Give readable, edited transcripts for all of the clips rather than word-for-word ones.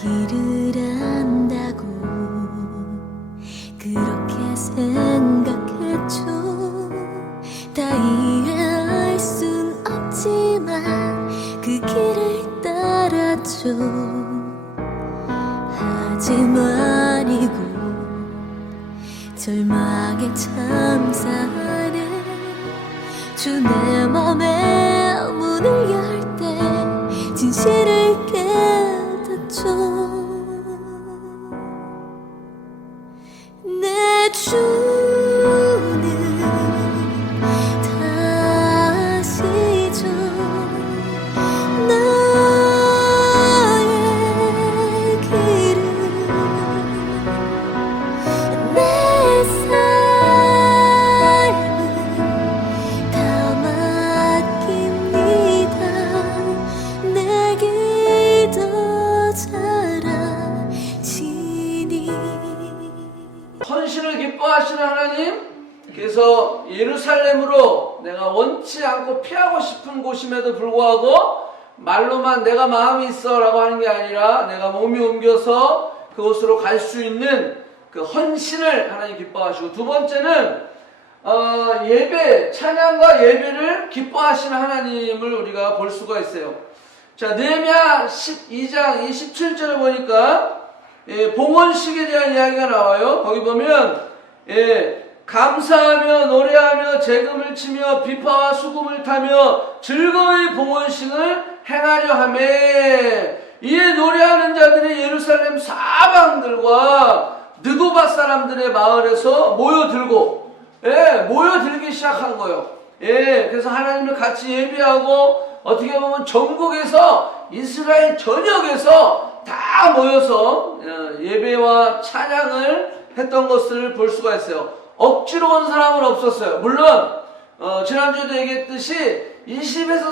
길을 안다고 그렇게 생각했죠. 다 이해할 순 없지만 그 길을 따랐죠. 하지만 이곳 절망의 참사는 주 내 맘에 문을 열 때 진실을 깨닫죠. 내 주는 다시죠. 나의 길을 내 삶을 다 맡깁니다. 내게 더 잘하시니. 헌신을 기뻐하시는 하나님께서 예루살렘으로 내가 원치 않고 피하고 싶은 곳임에도 불구하고 말로만 내가 마음이 있어 라고 하는 게 아니라 내가 몸이 옮겨서 그곳으로 갈 수 있는 그 헌신을 하나님 기뻐하시고, 두 번째는 예배, 찬양과 예배를 기뻐하시는 하나님을 우리가 볼 수가 있어요. 자, 느헤미야 12장 27절을 보니까 봉헌식에 대한 이야기가 나와요. 거기 보면 감사하며 노래하며 재금을 치며 비파와 수금을 타며 즐거이 봉헌식을 행하려 하며, 이에 노래하는 자들이 예루살렘 사방들과 느도바 사람들의 마을에서 모여들기 시작한 거예요. 그래서 하나님을 같이 예배하고, 어떻게 보면 전국에서 이스라엘 전역에서 다 모여서 예배와 찬양을 했던 것을 볼 수가 있어요. 억지로 온 사람은 없었어요. 물론 지난주에도 얘기했듯이 20에서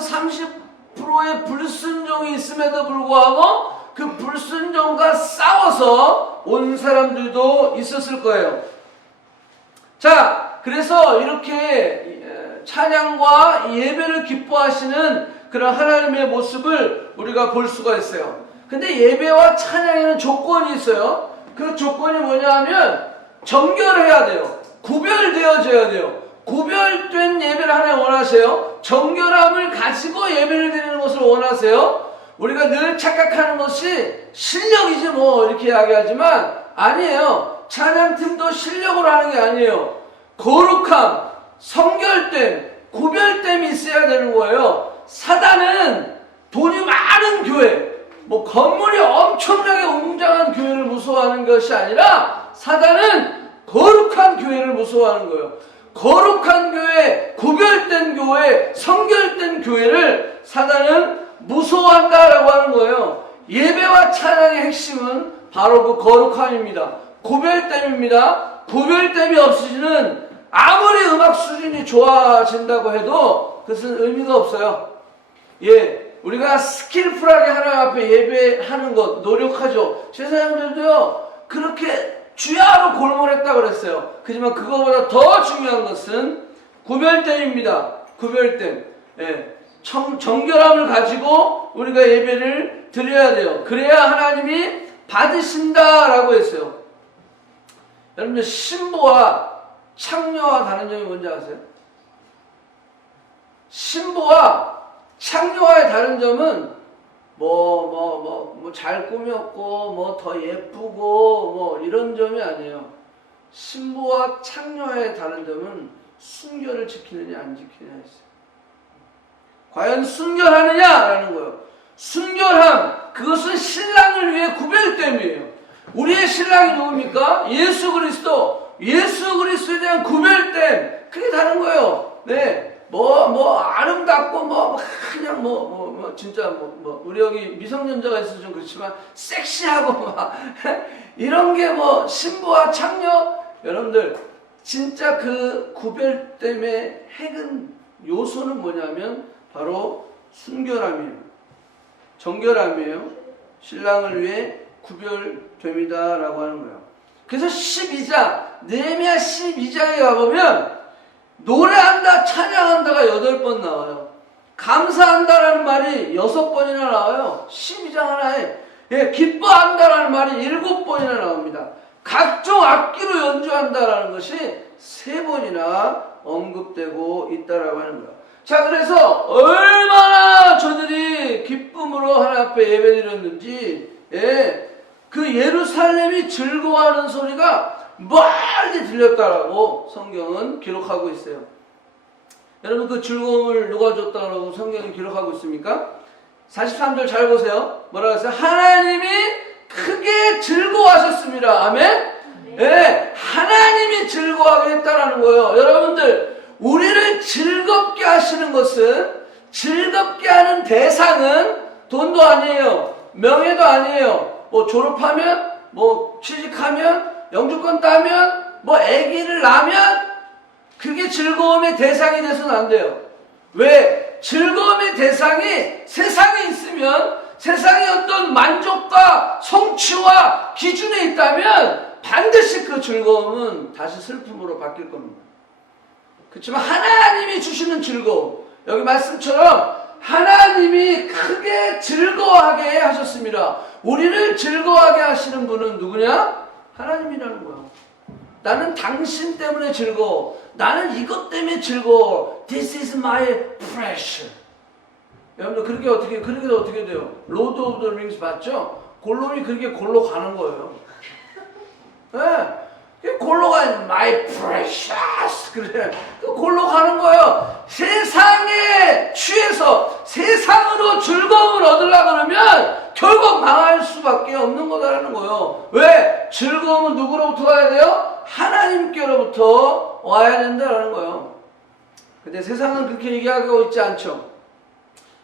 30%의 불순종이 있음에도 불구하고 그 불순종과 싸워서 온 사람들도 있었을 거예요. 자, 그래서 이렇게 찬양과 예배를 기뻐하시는 그런 하나님의 모습을 우리가 볼 수가 있어요. 근데 예배와 찬양에는 조건이 있어요. 그 조건이 뭐냐 하면 정결해야 돼요. 구별되어져야 돼요. 구별된 예배를 하나님 원하세요. 정결함을 가지고 예배를 드리는 것을 원하세요. 우리가 늘 착각하는 것이 실력이지 뭐 이렇게 이야기하지만 아니에요. 찬양팀도 실력으로 하는 게 아니에요. 거룩함, 성결됨, 구별됨이 있어야 되는 거예요. 사단은 돈이 많은 교회, 뭐 건물이 엄청나게 웅장한 교회를 무서워하는 것이 아니라 사단은 거룩한 교회를 무서워하는 거예요. 거룩한 교회, 구별된 교회, 성결된 교회를 사단은 무서워한다라고 하는 거예요. 예배와 찬양의 핵심은 바로 그 거룩함입니다. 구별됨입니다. 구별됨이 없이는 아무리 음악 수준이 좋아진다고 해도 그것은 의미가 없어요. 우리가 스킬풀하게 하나님 앞에 예배하는 것 노력하죠. 제사장들도요 그렇게 주야로 골몰했다고 그랬어요. 하지만 그거보다 더 중요한 것은 구별됨입니다. 구별됨. 정결함을 가지고 우리가 예배를 드려야 돼요. 그래야 하나님이 받으신다라고 했어요. 여러분들 신부와 창녀와 다른 점이 뭔지 아세요? 신부와 창녀와의 다른 점은 잘 꾸몄고 더 예쁘고 뭐 이런 점이 아니에요. 신부와 창녀와의 다른 점은 순결을 지키느냐 안 지키느냐 했어요. 과연 순결하느냐라는 거예요. 순결함, 그것은 신랑을 위해 구별됨이에요. 우리의 신랑이 누굽니까? 예수 그리스도. 예수 그리스도에 대한 구별됨, 그게 다른 거예요. 아름답고 그냥 진짜 우리 여기 미성년자가 있어서 좀 그렇지만 섹시하고 이런 게 신부와 창녀, 여러분들 진짜 그 구별됨의 핵은 요소는 뭐냐면 바로 순결함이에요. 정결함이에요. 신랑을 위해 구별됨이다라고 하는 거예요. 그래서 12장, 느헤미야 12장에 가보면 노래한다, 찬양한다가 8번 나와요. 감사한다라는 말이 6번이나 나와요. 12장 하나에. 예, 기뻐한다라는 말이 7번이나 나옵니다. 각종 악기로 연주한다라는 것이 3번이나 언급되고 있다라고 하는 거예요. 자, 그래서 얼마나 저들이 기쁨으로 하나님 앞에 예배드렸는지, 예, 그 예루살렘이 즐거워하는 소리가 멀리 들렸다라고 성경은 기록하고 있어요. 여러분, 그 즐거움을 누가 줬다라고 성경이 기록하고 있습니까? 43절 잘 보세요. 뭐라고 했어요? 하나님이 크게 즐거워하셨습니다. 아멘? 네, 하나님이 즐거워하게 했다라는 거예요. 여러분들, 우리를 즐겁게 하시는 것은, 즐겁게 하는 대상은 돈도 아니에요. 명예도 아니에요. 뭐 졸업하면, 뭐 취직하면, 영주권 따면, 뭐 아기를 낳으면 그게 즐거움의 대상이 돼서는 안 돼요. 왜? 즐거움의 대상이 세상에 있으면, 세상의 어떤 만족과 성취와 기준에 있다면 반드시 그 즐거움은 다시 슬픔으로 바뀔 겁니다. 그렇지만 하나님이 주시는 즐거움, 여기 말씀처럼 하나님이 크게 즐거워하게 하셨습니다. 우리를 즐거워하게 하시는 분은 누구냐? 하나님이라는 거예요. 나는 당신 때문에 즐거워. 나는 이것 때문에 즐거워. This is my pleasure. 여러분들, 그렇게 어떻게 돼요? 로드 오브 더 링스 봤죠? 골룸이 그렇게 골로 가는 거예요. 네. 골로 가는 my precious. 그래. 그 골로 가는 거예요. 세상에 취해서 세상으로 즐거움을 얻으려고 그러면 결국 망할 수밖에 없는 거다라는 거예요. 왜? 즐거움은 누구로부터 와야 돼요? 하나님께로부터 와야 된다라는 거예요. 근데 세상은 그렇게 얘기하고 있지 않죠.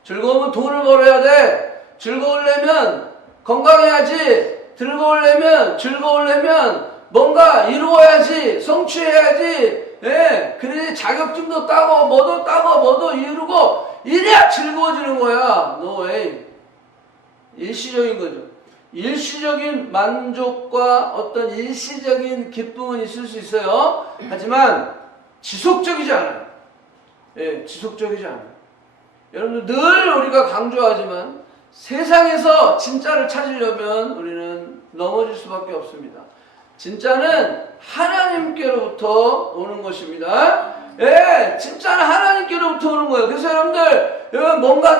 즐거움은 돈을 벌어야 돼. 즐거우려면 건강해야지. 즐거우려면 뭔가 이루어야지. 성취해야지. 예, 그래 자격증도 따고 뭐도 이루고 이래야 즐거워지는 거야. No way. 일시적인 거죠. 일시적인 만족과 어떤 일시적인 기쁨은 있을 수 있어요. 하지만 지속적이지 않아요. 예, 지속적이지 않아요. 여러분들, 늘 우리가 강조하지만 세상에서 진짜를 찾으려면 우리는 넘어질 수밖에 없습니다. 진짜는 하나님께로부터 오는 것입니다. 예, 진짜는 하나님께로부터 오는 거예요. 그래서 여러분들,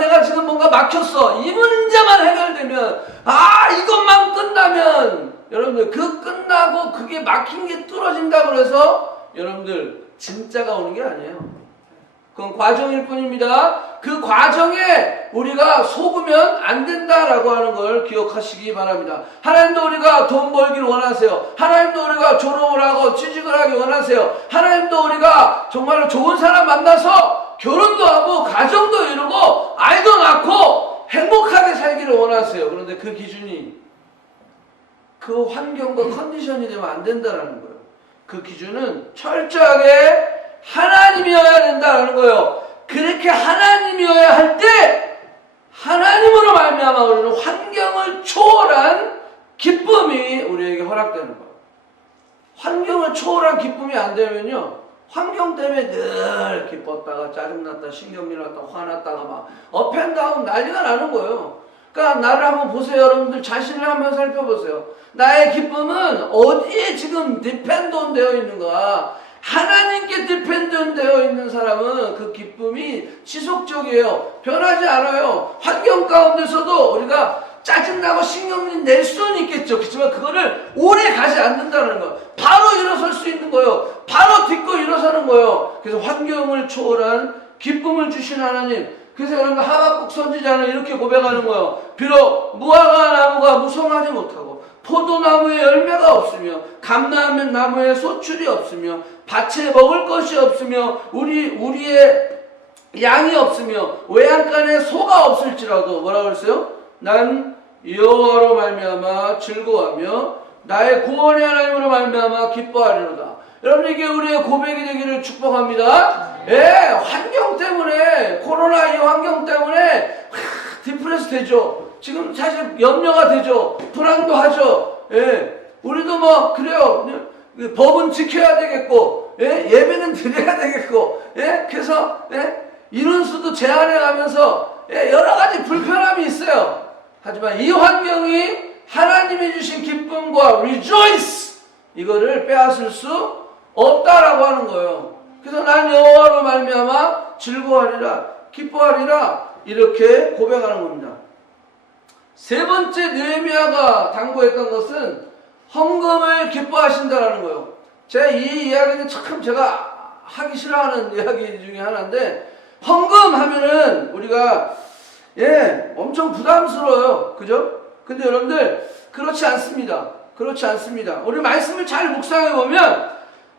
내가 지금 뭔가 막혔어. 이 문제만 해결되면, 이것만 끝나면, 여러분들, 끝나고 그게 막힌 게 뚫어진다 그래서 여러분들, 진짜가 오는 게 아니에요. 그건 과정일 뿐입니다. 그 과정에 우리가 속으면 안 된다라고 하는 걸 기억하시기 바랍니다. 하나님도 우리가 돈 벌기를 원하세요. 하나님도 우리가 졸업을 하고 취직을 하기 원하세요. 하나님도 우리가 정말로 좋은 사람 만나서 결혼도 하고 가정도 이루고 아이도 낳고 행복하게 살기를 원하세요. 그런데 그 기준이 그 환경과 컨디션이 되면 안 된다라는 거예요. 그 기준은 철저하게 하나님이어야 된다는 거예요. 그렇게 하나님이어야 할 때 하나님으로 말미암아 우리는 환경을 초월한 기쁨이 우리에게 허락되는 거예요. 환경을 초월한 기쁨이 안 되면요, 환경 때문에 늘 기뻤다가 짜증났다, 신경질 났다, 화났다가 막 업앤다운 난리가 나는 거예요. 그러니까 나를 한번 보세요. 여러분들 자신을 한번 살펴보세요. 나의 기쁨은 어디에 지금 디펜드 되어 있는가? 하나님께 디펜드 되어 있는 사람은 그 기쁨이 지속적이에요. 변하지 않아요. 환경 가운데서도 우리가 짜증나고 신경질 낼 수는 있겠죠. 그렇지만 그거를 오래 가지 않는다는 거예요. 바로 일어설 수 있는 거예요. 바로 딛고 일어서는 거예요. 그래서 환경을 초월한 기쁨을 주신 하나님. 그래서 여러분, 하박국 선지자는 이렇게 고백하는 거예요. 비록 무화과 나무가 무성하지 못하고 포도나무에 열매가 없으며 감람나무에 소출이 없으며 밭에 먹을 것이 없으며 우리의 양이 없으며 외양간에 소가 없을지라도 뭐라고 했어요? 난 여호와로 말미암아 즐거워하며 나의 구원의 하나님으로 말미암아 기뻐하리로다. 여러분, 이게 우리의 고백이 되기를 축복합니다. 예, 환경 때문에, 코로나 이 환경 때문에 디프레스 되죠. 지금 사실 염려가 되죠. 불안도 하죠. 예, 우리도 뭐 그래요. 법은 지켜야 되겠고, 예, 예배는 드려야 되겠고, 예, 그래서 인원수도 제한해 가면서 여러 가지 불편함이 있어요. 하지만 이 환경이 하나님이 주신 기쁨과 rejoice 이거를 빼앗을 수 없다라고 하는 거예요. 그래서 난 여호와로 말미암아 즐거워하리라 기뻐하리라 이렇게 고백하는 겁니다. 세 번째 느헤미야가 당부했던 것은 헌금을 기뻐하신다라는 거예요. 제가 이 이야기는 참 제가 하기 싫어하는 이야기 중에 하나인데 헌금 하면은 우리가 엄청 부담스러워요. 그죠? 근데 여러분들 그렇지 않습니다. 그렇지 않습니다. 우리 말씀을 잘 묵상해 보면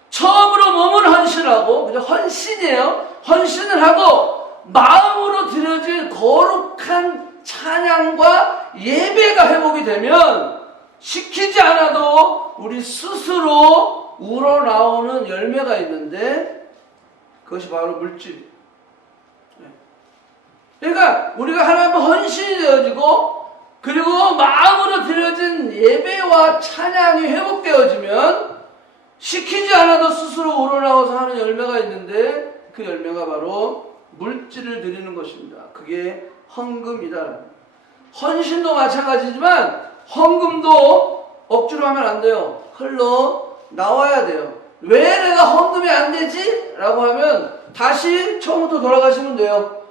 처음으로 몸을 헌신하고 그죠? 헌신이에요. 헌신을 하고 마음으로 드려질 거룩한 찬양과 예배가 회복이 되면 시키지 않아도 우리 스스로 우러나오는 열매가 있는데 그것이 바로 물질. 그러니까 우리가 하나님 헌신이 되어지고 그리고 마음으로 드려진 예배와 찬양이 회복되어지면 시키지 않아도 스스로 우러나와서 하는 열매가 있는데 그 열매가 바로 물질을 드리는 것입니다. 그게 헌금이다. 헌신도 마찬가지지만 헌금도 억지로 하면 안 돼요. 흘러 나와야 돼요. 왜 내가 헌금이 안 되지? 라고 하면 다시 처음부터 돌아가시면 돼요.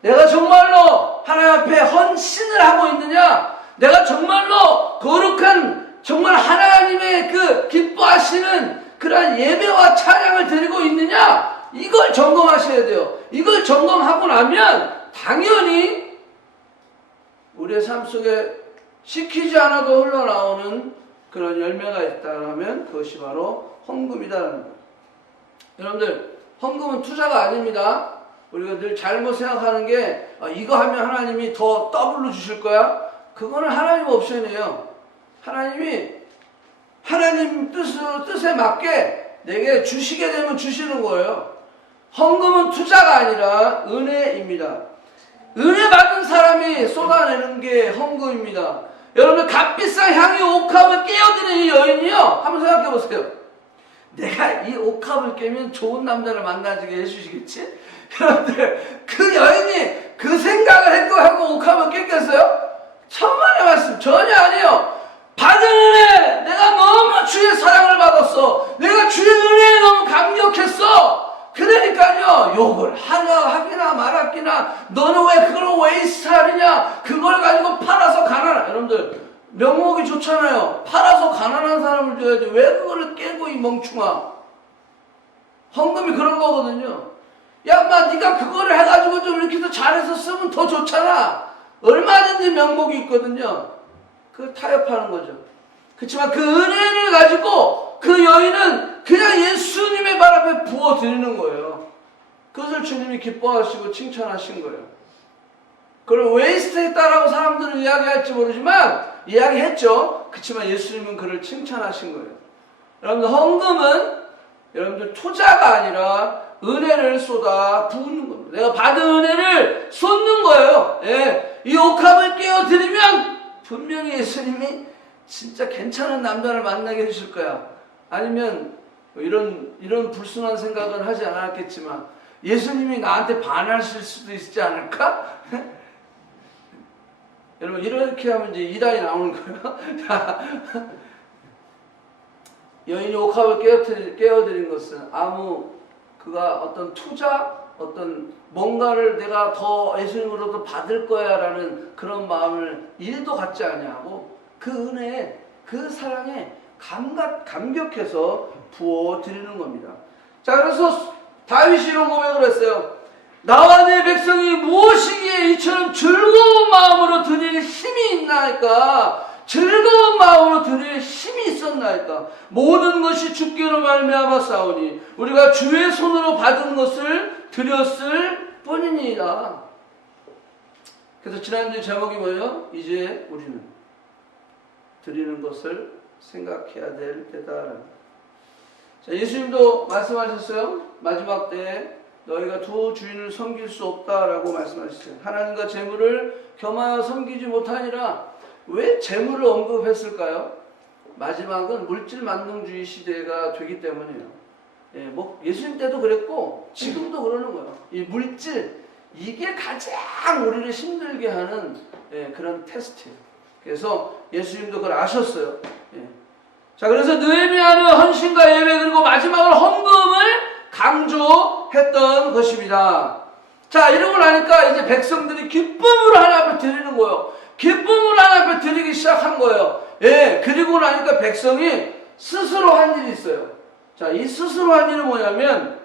내가 정말로 하나님 앞에 헌신을 하고 있느냐? 내가 정말로 거룩한 정말 하나님의 그 기뻐하시는 그러한 예배와 찬양을 드리고 있느냐? 이걸 점검하셔야 돼요. 이걸 점검하고 나면 당연히 우리의 삶 속에 시키지 않아도 흘러나오는 그런 열매가 있다면 그것이 바로 헌금이다라는 거예요. 여러분들 헌금은 투자가 아닙니다. 우리가 늘 잘못 생각하는 게 이거 하면 하나님이 더 더블로 주실 거야. 그거는 하나님 옵션이에요. 하나님이 하나님 뜻에 맞게 내게 주시게 되면 주시는 거예요. 헌금은 투자가 아니라 은혜입니다. 은혜 받은 사람이 쏟아내는 게 헌금입니다. 여러분 값비싼 향유 옥합을 깨어드는 이 여인이요. 한번 생각해 보세요. 내가 이 옥합을 깨면 좋은 남자를 만나게 해주시겠지? 여러분들 그 여인이 그 생각을 하고 옥합을 깼겠어요? 천만의 말씀 전혀 아니에요. 받은 은혜 내가 너무 주의 사랑을 받았어. 내가 주의 은혜에 너무 감격했어. 그러니까요 욕을 하기나 말았기나 너는 왜 그걸 웨이스트하느냐 그걸 가지고 팔아서 가난한 여러분들 명목이 좋잖아요. 팔아서 가난한 사람을 줘야지 왜 그거를 깨고 이 멍충아. 헌금이 그런 거거든요. 야 인마 네가 그거를 해가지고 좀 이렇게 더 잘해서 쓰면 더 좋잖아. 얼마든지 명목이 있거든요. 그걸 타협하는 거죠. 그렇지만 그 은혜를 가지고 그 여인은 그냥 예수님의 발 앞에 부어드리는 거예요. 그것을 주님이 기뻐하시고 칭찬하신 거예요. 그걸 웨이스트했다라고 사람들은 이야기할지 모르지만 이야기했죠. 그렇지만 예수님은 그를 칭찬하신 거예요. 여러분들 헌금은 여러분들 투자가 아니라 은혜를 쏟아 부으는 겁니다. 내가 받은 은혜를 쏟는 거예요. 이 옥합을 깨어드리면 분명히 예수님이 진짜 괜찮은 남자를 만나게 해주실 거야. 아니면 이런 불순한 생각은 하지 않았겠지만 예수님이 나한테 반하실 수도 있지 않을까? 여러분 이렇게 하면 이제 이단이 나오는 거예요. 여인이 옥합을 깨어드린 것은 그가 어떤 투자, 어떤 뭔가를 내가 더 예수님으로부터 받을 거야 라는 그런 마음을 일도 갖지 아니하고 그 은혜에 그 사랑에 감격해서 부어드리는 겁니다. 자, 그래서 다윗이 이런 고백을 했어요. 나와 내 백성이 무엇이기에 이처럼 즐거운 마음으로 드릴 힘이 있나이까? 즐거운 마음으로 드릴 힘이 있었나이까? 모든 것이 주께로 말미암아 싸우니 우리가 주의 손으로 받은 것을 드렸을 뿐이니이다. 그래서 지난주 제목이 뭐예요? 이제 우리는 드리는 것을 생각해야 될 때다. 자, 예수님도 말씀하셨어요. 마지막 때에 너희가 두 주인을 섬길 수 없다라고 말씀하셨어요. 하나님과 재물을 겸하여 섬기지 못하니라. 왜 재물을 언급했을까요? 마지막은 물질 만능주의 시대가 되기 때문이에요. 예수님 때도 그랬고 지금도 그러는 거예요. 이 물질, 이게 가장 우리를 힘들게 하는 그런 테스트예요. 그래서 예수님도 그걸 아셨어요. 자, 그래서 느헤미야는 헌신과 예배 그리고 마지막으로 헌금을 강조했던 것입니다. 자, 이러고 나니까 이제 백성들이 기쁨으로 하나님 앞에 드리는 거예요. 기쁨으로 하나님 앞에 드리기 시작한 거예요. 그리고 나니까 백성이 스스로 한 일이 있어요. 자, 이 스스로 한 일은 뭐냐면,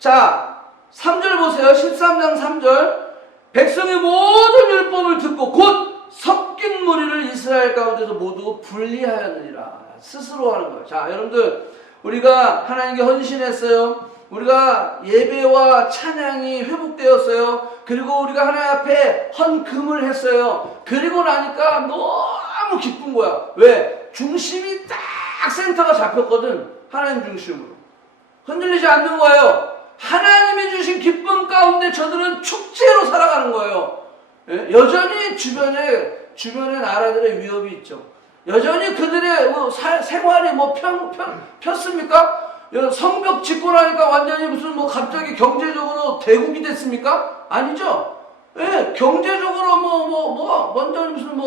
자, 3절 보세요. 13장 3절. 백성의 모든 율법을 듣고 곧 섞인 무리를 이스라엘 가운데서 모두 분리하였느니라. 스스로 하는 거예요. 자, 여러분들, 우리가 하나님께 헌신했어요. 우리가 예배와 찬양이 회복되었어요. 그리고 우리가 하나님 앞에 헌금을 했어요. 그리고 나니까 너무 기쁜 거야. 왜? 중심이 딱 센터가 잡혔거든. 하나님 중심으로. 흔들리지 않는 거예요. 하나님이 주신 기쁨 가운데 저들은 축제로 살아가는 거예요. 여전히 주변의 나라들의 위협이 있죠. 여전히 그들의 생활이 폈습니까? 성벽 짓고 나니까 완전히 무슨 갑자기 경제적으로 대국이 됐습니까? 아니죠. 경제적으로 완전히 무슨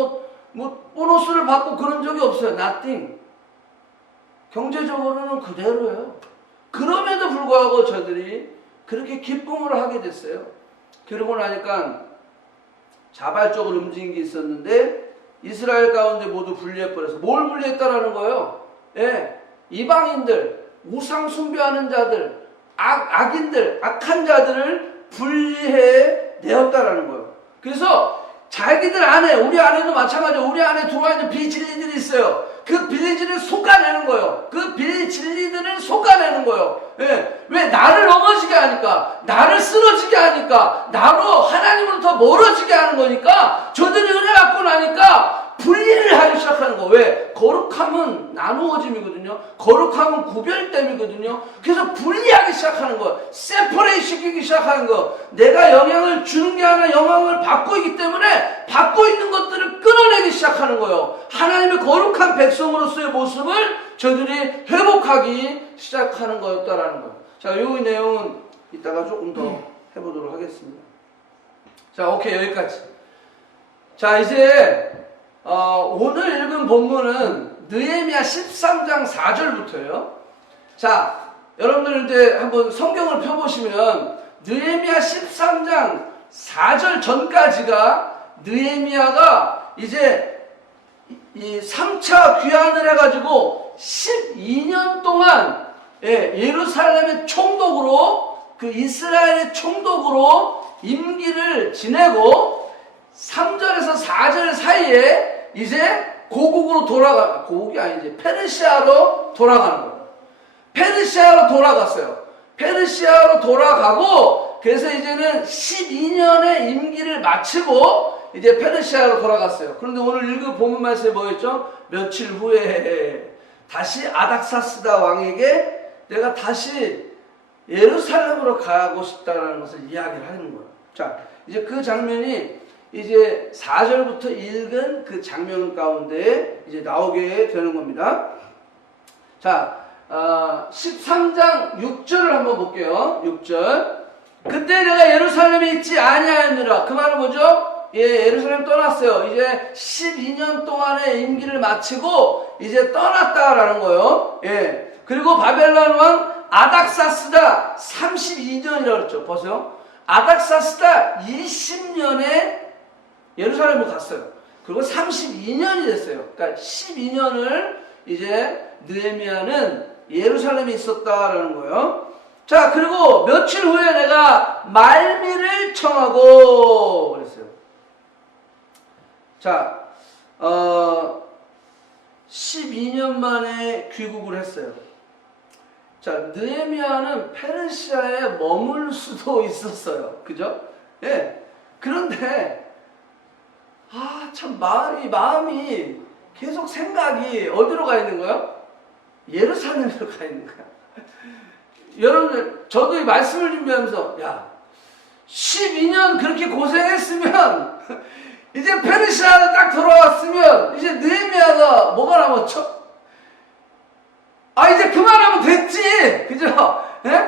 보너스를 받고 그런 적이 없어요. nothing. 경제적으로는 그대로예요. 그럼에도 불구하고 저들이 그렇게 기쁨을 하게 됐어요. 그러고 나니까 자발적으로 움직인 게 있었는데 이스라엘 가운데 모두 분리해버려서 뭘 분리했다라는 거예요? 이방인들, 우상 숭배하는 자들, 악인들, 악한 자들을 분리해 내었다라는 거예요. 그래서 자기들 안에, 우리 안에도 마찬가지로 우리 안에 들어와 있는 비진리들이 있어요. 그 비진리를 솎아내는 거예요. 그 비진리들을 솎아내는 거예요. 왜? 나를 넘어지게 하니까, 나를 쓰러지게 하니까, 나로 하나님으로부터 멀어지게 하는 거니까, 저들이 은혜 받고 나니까 분리를 하기 시작하는 거. 왜? 거룩함은 나누어짐이거든요. 거룩함은 구별됨이거든요. 그래서 분리하기 시작하는 거예요. 세퍼레이트 시키기 시작하는 거. 내가 영향을 주는 게 아니라 영향을 받고 있기 때문에 받고 있는 것들을 끌어내기 시작하는 거예요. 하나님의 거룩한 백성으로서의 모습을 저들이 회복하기 시작하는 거였다라는 거예요. 자, 이 내용은 이따가 조금 더 해보도록 하겠습니다. 자, 오케이, 여기까지. 자, 이제 오늘 읽은 본문은 느헤미야 13장 4절부터예요. 자, 여러분들 이제 한번 성경을 펴보시면 느헤미야 13장 4절 전까지가 느헤미야가 이제 이 3차 귀환을 해가지고 12년 동안 예루살렘의 총독으로 그 이스라엘의 총독으로 임기를 지내고 3절에서 4절 사이에 이제 고국이 아니지, 페르시아로 돌아가는 거예요. 페르시아로 돌아갔어요. 페르시아로 돌아가고, 그래서 이제는 12년의 임기를 마치고, 이제 페르시아로 돌아갔어요. 그런데 오늘 읽은 본문 말씀에 뭐였죠? 며칠 후에 다시 아닥사스다 왕에게 내가 다시 예루살렘으로 가고 싶다는 것을 이야기를 하는 거예요. 자, 이제 그 장면이 이제 4절부터 읽은 그 장면 가운데 이제 나오게 되는 겁니다. 자, 13장 6절을 한번 볼게요. 6절. 그때 내가 예루살렘에 있지 아니하였느라. 그 말은 뭐죠? 예루살렘 떠났어요. 이제 12년 동안의 임기를 마치고 이제 떠났다라는 거예요. 그리고 바벨론 왕 아닥사스다 32년이라고 그랬죠. 보세요. 아닥사스다 20년에 예루살렘을 갔어요. 그리고 32년이 됐어요. 그러니까 12년을 이제 느헤미야는 예루살렘에 있었다라는 거예요. 자, 그리고 며칠 후에 내가 말미를 청하고 그랬어요. 자, 12년 만에 귀국을 했어요. 자, 느헤미야는 페르시아에 머물 수도 있었어요. 그죠? 그런데 참 마음이 계속 생각이 어디로 가 있는 거예요? 예루살렘으로 가 있는 거야. 여러분들, 저도 이 말씀을 준비하면서 12년 그렇게 고생했으면 이제 페르시아로 딱 돌아왔으면 이제 느헤미야가 뭐가 남았죠? 이제 그만하면 됐지. 그죠?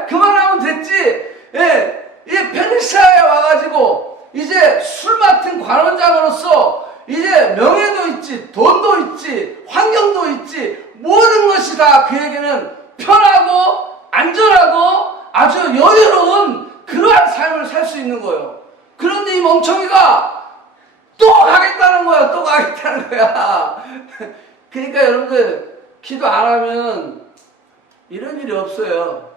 그만하면 됐지. 이 페르시아에 와가지고 이제 술 맡은 관원장으로서 이제 명예도 있지, 돈도 있지, 환경도 있지, 모든 것이 다 그에게는 편하고 안전하고 아주 여유로운 그러한 삶을 살 수 있는 거예요. 그런데 이 멍청이가 또 가겠다는 거야, 또 가겠다는 거야. 그러니까 여러분들 기도 안 하면 이런 일이 없어요.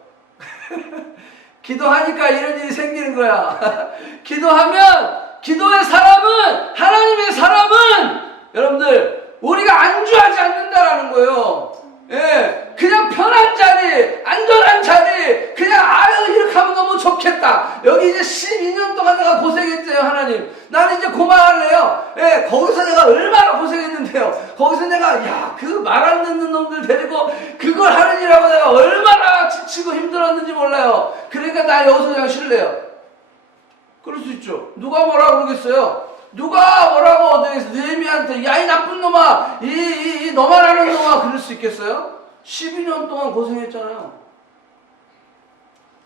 기도하니까 이런 일이 생기는 거야. 기도하면, 기도의 사람은, 하나님의 사람은, 여러분들, 우리가 안주하지 않는다라는 거예요. 예, 그냥 편한 자리, 안전한 자리, 그냥 아유, 이렇게 하면 너무 좋겠다. 여기 이제 12년 동안 내가 고생했어요, 하나님. 나는 이제 그만할래요. 예, 거기서 내가 얼마나 고생했는데요. 거기서 내가, 야, 그 말 안 듣는 놈들 데리고 그걸 하느니라고 내가 얼마나 지치고 힘들었는지 몰라요. 그러니까 나 여기서 그냥 쉴래요. 그럴 수 있죠. 누가 뭐라 그러겠어요? 누가 뭐라고 어디에서 느헤미야한테 야 이 나쁜 놈아 이 너만 하는 놈아 그럴 수 있겠어요? 12년 동안 고생했잖아요.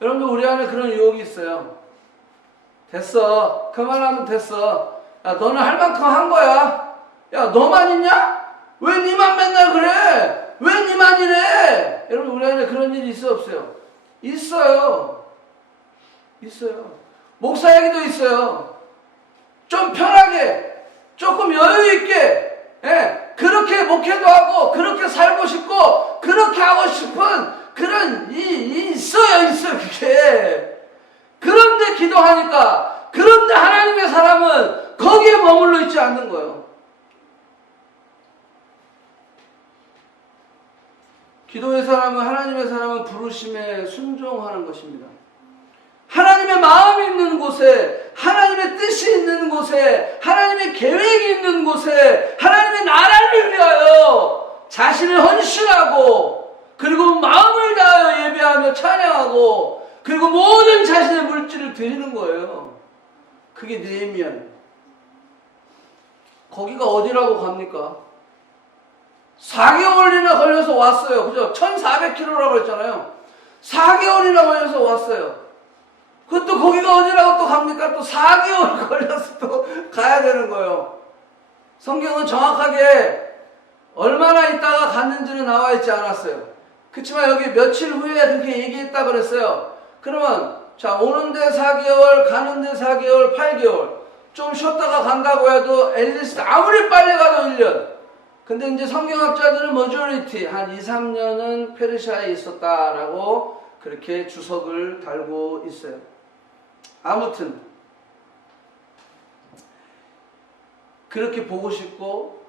여러분들 우리 안에 그런 유혹이 있어요. 됐어. 그만하면 됐어. 야 너는 할 만큼 한 거야. 야 너만 있냐? 왜 니만 맨날 그래? 왜 니만 이래? 여러분 우리 안에 그런 일이 있어 없어요? 있어요. 있어요. 목사에게도 있어요. 좀 편하게, 조금 여유있게, 예, 그렇게 목회도 하고, 그렇게 살고 싶고, 그렇게 하고 싶은 그런, 있어요, 그게. 그런데 기도하니까, 그런데 하나님의 사람은 거기에 머물러 있지 않는 거예요. 기도의 사람은, 하나님의 사람은 부르심에 순종하는 것입니다. 하나님의 마음이 있는 곳에, 하나님의 뜻이 있는 곳에, 하나님의 계획이 있는 곳에, 하나님의 나라를 위하여 자신을 헌신하고, 그리고 마음을 다하여 예배하며 찬양하고, 그리고 모든 자신의 물질을 드리는 거예요. 그게 느헤미야예요. 거기가 어디라고 갑니까? 4개월이나 걸려서 왔어요. 그죠? 1400km라고 했잖아요. 4개월이나 걸려서 왔어요. 그것도 거기가 어디라고 또 갑니까? 또 4개월 걸려서 또 가야 되는 거예요. 성경은 정확하게 얼마나 있다가 갔는지는 나와 있지 않았어요. 그렇지만 여기 며칠 후에 그렇게 얘기했다 그랬어요. 그러면 자 오는데 4개월, 가는데 4개월, 8개월 좀 쉬었다가 간다고 해도 앨리스 아무리 빨리 가도 1년. 근데 이제 성경학자들은 머저리티 한 2, 3년은 페르시아에 있었다라고 그렇게 주석을 달고 있어요. 아무튼 그렇게 보고 싶고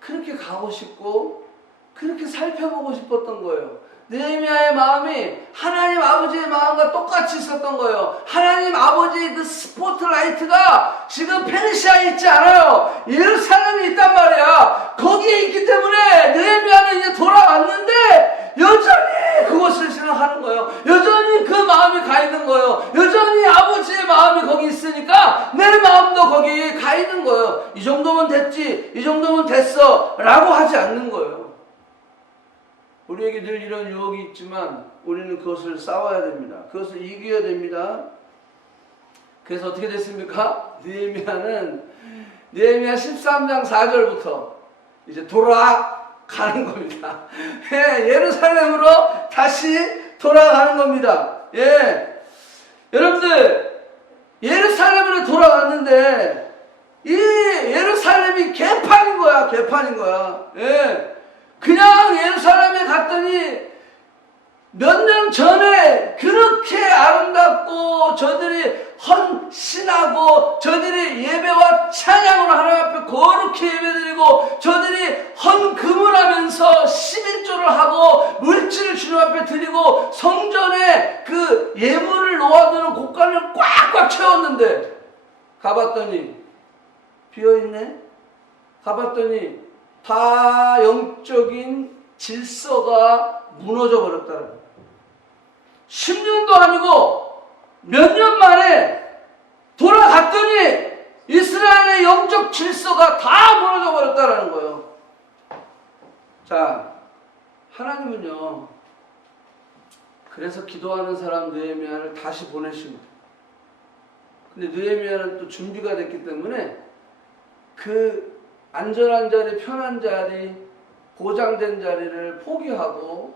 그렇게 가고 싶고 그렇게 살펴보고 싶었던 거예요. 느헤미야의 마음이 하나님 아버지의 마음과 똑같이 있었던 거예요. 하나님 아버지의 그 스포트라이트가 지금 페르시아에 있지 않아요. 예루살렘에 있단 말이야. 거기에 있기 때문에 느헤미야는 이제 돌아왔는데 여전히 그것을 생각하는 거예요. 여전히 그 마음이 가 있는 거예요. 여전히 아버지의 마음이 거기 있으니까 내 마음도 거기 가 있는 거예요. 이 정도면 됐지, 이 정도면 됐어 라고 하지 않는 거예요. 우리에게 늘 이런 유혹이 있지만 우리는 그것을 싸워야 됩니다. 그것을 이겨야 됩니다. 그래서 어떻게 됐습니까? 느헤미야 13장 4절부터 이제 돌아가는 겁니다. 예, 예루살렘으로 다시 돌아가는 겁니다. 예, 여러분들 예루살렘으로 돌아갔는데 이 예루살렘이 개판인 거야, 개판인 거야. 예. 그냥 예루살렘에 갔더니 몇 년 전에 그렇게 아름답고 저들이 헌신하고 저들이 예배와 찬양으로 하나님 앞에 거룩히 예배드리고 저들이 헌금을 하면서 11조를 하고 물질을 주님 앞에 드리고 성전에 그 예물을 놓아두는 곳간을 꽉꽉 채웠는데 가봤더니 비어있네. 가봤더니 다 영적인 질서가 무너져 버렸다는 거예요. 10년도 아니고 몇 년 만에 돌아갔더니 이스라엘의 영적 질서가 다 무너져 버렸다는 거예요. 자, 하나님은요, 그래서 기도하는 사람 느헤미야를 다시 보내십니다. 근데 느헤미야는 또 준비가 됐기 때문에 그 안전한 자리, 편한 자리, 보장된 자리를 포기하고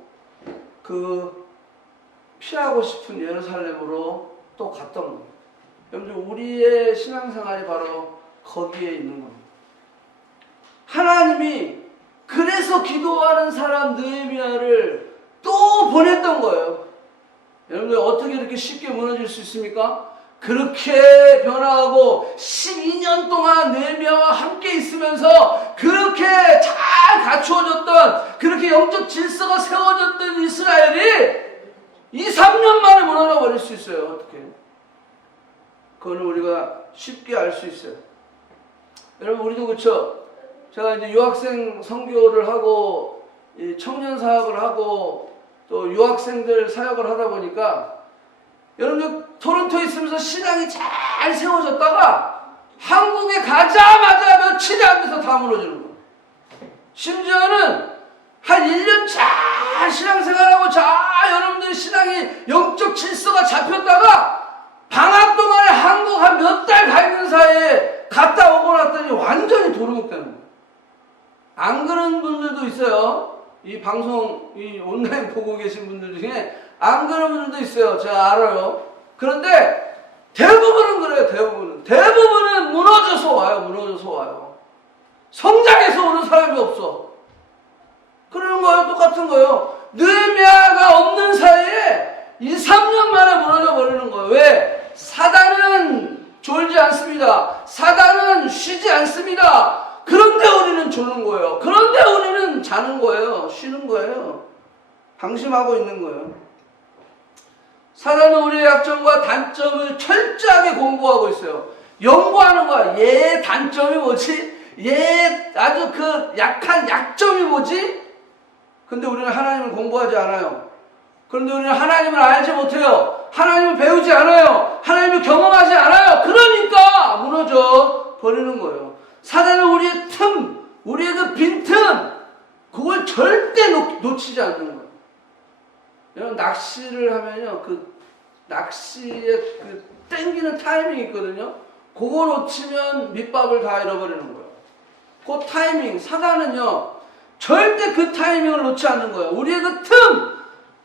그 피하고 싶은 예루살렘으로 또 갔던 겁니다. 여러분들, 우리의 신앙생활이 바로 거기에 있는 겁니다. 하나님이 그래서 기도하는 사람 느헤미야를 또 보냈던 거예요. 여러분들, 어떻게 이렇게 쉽게 무너질 수 있습니까? 그렇게 변화하고 12년 동안 느헤미야와 함께 있으면서 그렇게 잘 갖추어졌던, 그렇게 영적 질서가 세워졌던 이스라엘이 2, 3년 만에 무너져 버릴 수 있어요. 어떻게? 그거는 우리가 쉽게 알 수 있어요. 여러분, 우리도 그렇죠? 제가 이제 유학생 선교를 하고 청년 사역을 하고 또 유학생들 사역을 하다 보니까 여러분들, 토론토에 있으면서 신앙이 잘 세워졌다가 한국에 가자마자 며칠이 안 돼서 다 무너지는 거예요. 심지어는 한 1년 잘 신앙생활하고 잘 여러분들 신앙이 영적 질서가 잡혔다가 방학 동안에 한국 한 몇 달 가 있는 사이에 갔다 오고 났더니 완전히 도루묵되는 거예요. 안 그런 분들도 있어요. 이 방송, 이 온라인 보고 계신 분들 중에 안 그런 분들도 있어요. 제가 알아요. 그런데 대부분은 그래요. 대부분은 무너져서 와요. 성장해서 오는 사람이 없어. 그러는 거예요. 똑같은 거예요. 느헤미야가 없는 사이에 2, 3년 만에 무너져 버리는 거예요. 왜? 사단은 졸지 않습니다. 사단은 쉬지 않습니다. 그런데 우리는 조는 거예요. 그런데 우리는 자는 거예요. 쉬는 거예요. 방심하고 있는 거예요. 사단은 우리의 약점과 단점을 철저하게 공부하고 있어요. 연구하는 거야. 얘의 단점이 뭐지? 얘 아주 그 약한 약점이 뭐지? 근데 우리는 하나님을 공부하지 않아요. 그런데 우리는 하나님을 알지 못해요. 하나님을 배우지 않아요. 하나님을 경험하지 않아요. 그러니까 무너져 버리는 거예요. 사단은 우리의 틈, 우리의 그 빈틈, 그걸 절대 놓치지 않는 거예요. 여러분, 낚시를 하면요, 그 낚시의 그 땡기는 타이밍이 있거든요. 그거 놓치면 밑밥을 다 잃어버리는 거예요. 그 타이밍, 사단은요, 절대 그 타이밍을 놓지 않는 거예요. 우리의 그 틈,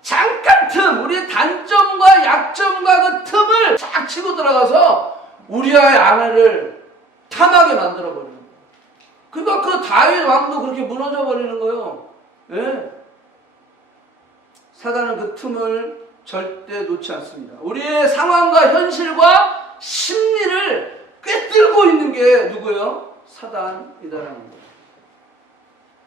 잠깐 틈, 우리의 단점과 약점과 그 틈을 쫙 치고 들어가서 우리의 아내를 탐하게 만들어버리는 거예요. 그러니까 그 다윗 왕도 그렇게 무너져 버리는 거예요. 예? 사단은 그 틈을 절대 놓지 않습니다. 우리의 상황과 현실과 심리를 꿰뚫고 있는 게 누구예요? 사단이다라는 거예요.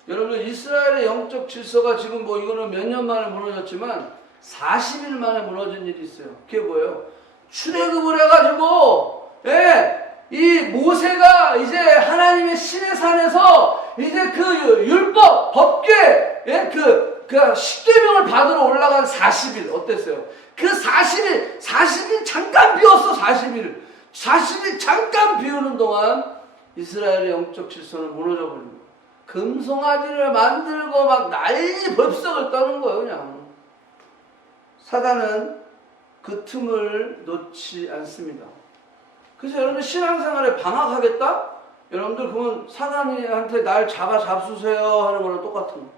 여러분, 이스라엘의 영적 질서가 지금 뭐 이거는 몇 년 만에 무너졌지만 40일 만에 무너진 일이 있어요. 그게 뭐예요? 출애굽을 해가지고, 이 모세가 이제 하나님의 신의 산에서 이제 그 율법, 법궤, 그 십계명을 받으러 올라간 40일 어땠어요? 그 40일 잠깐 비웠어. 40일 잠깐 비우는 동안 이스라엘의 영적 질서는 무너져 버린 거예요. 금송아지를 만들고 막 난리 법석을 떠는 거예요. 그냥 사단은 그 틈을 놓지 않습니다. 그래서 여러분, 신앙생활에 방학하겠다? 여러분들 그러면 사단한테 날 잡수세요 하는 거랑 똑같은 거예요.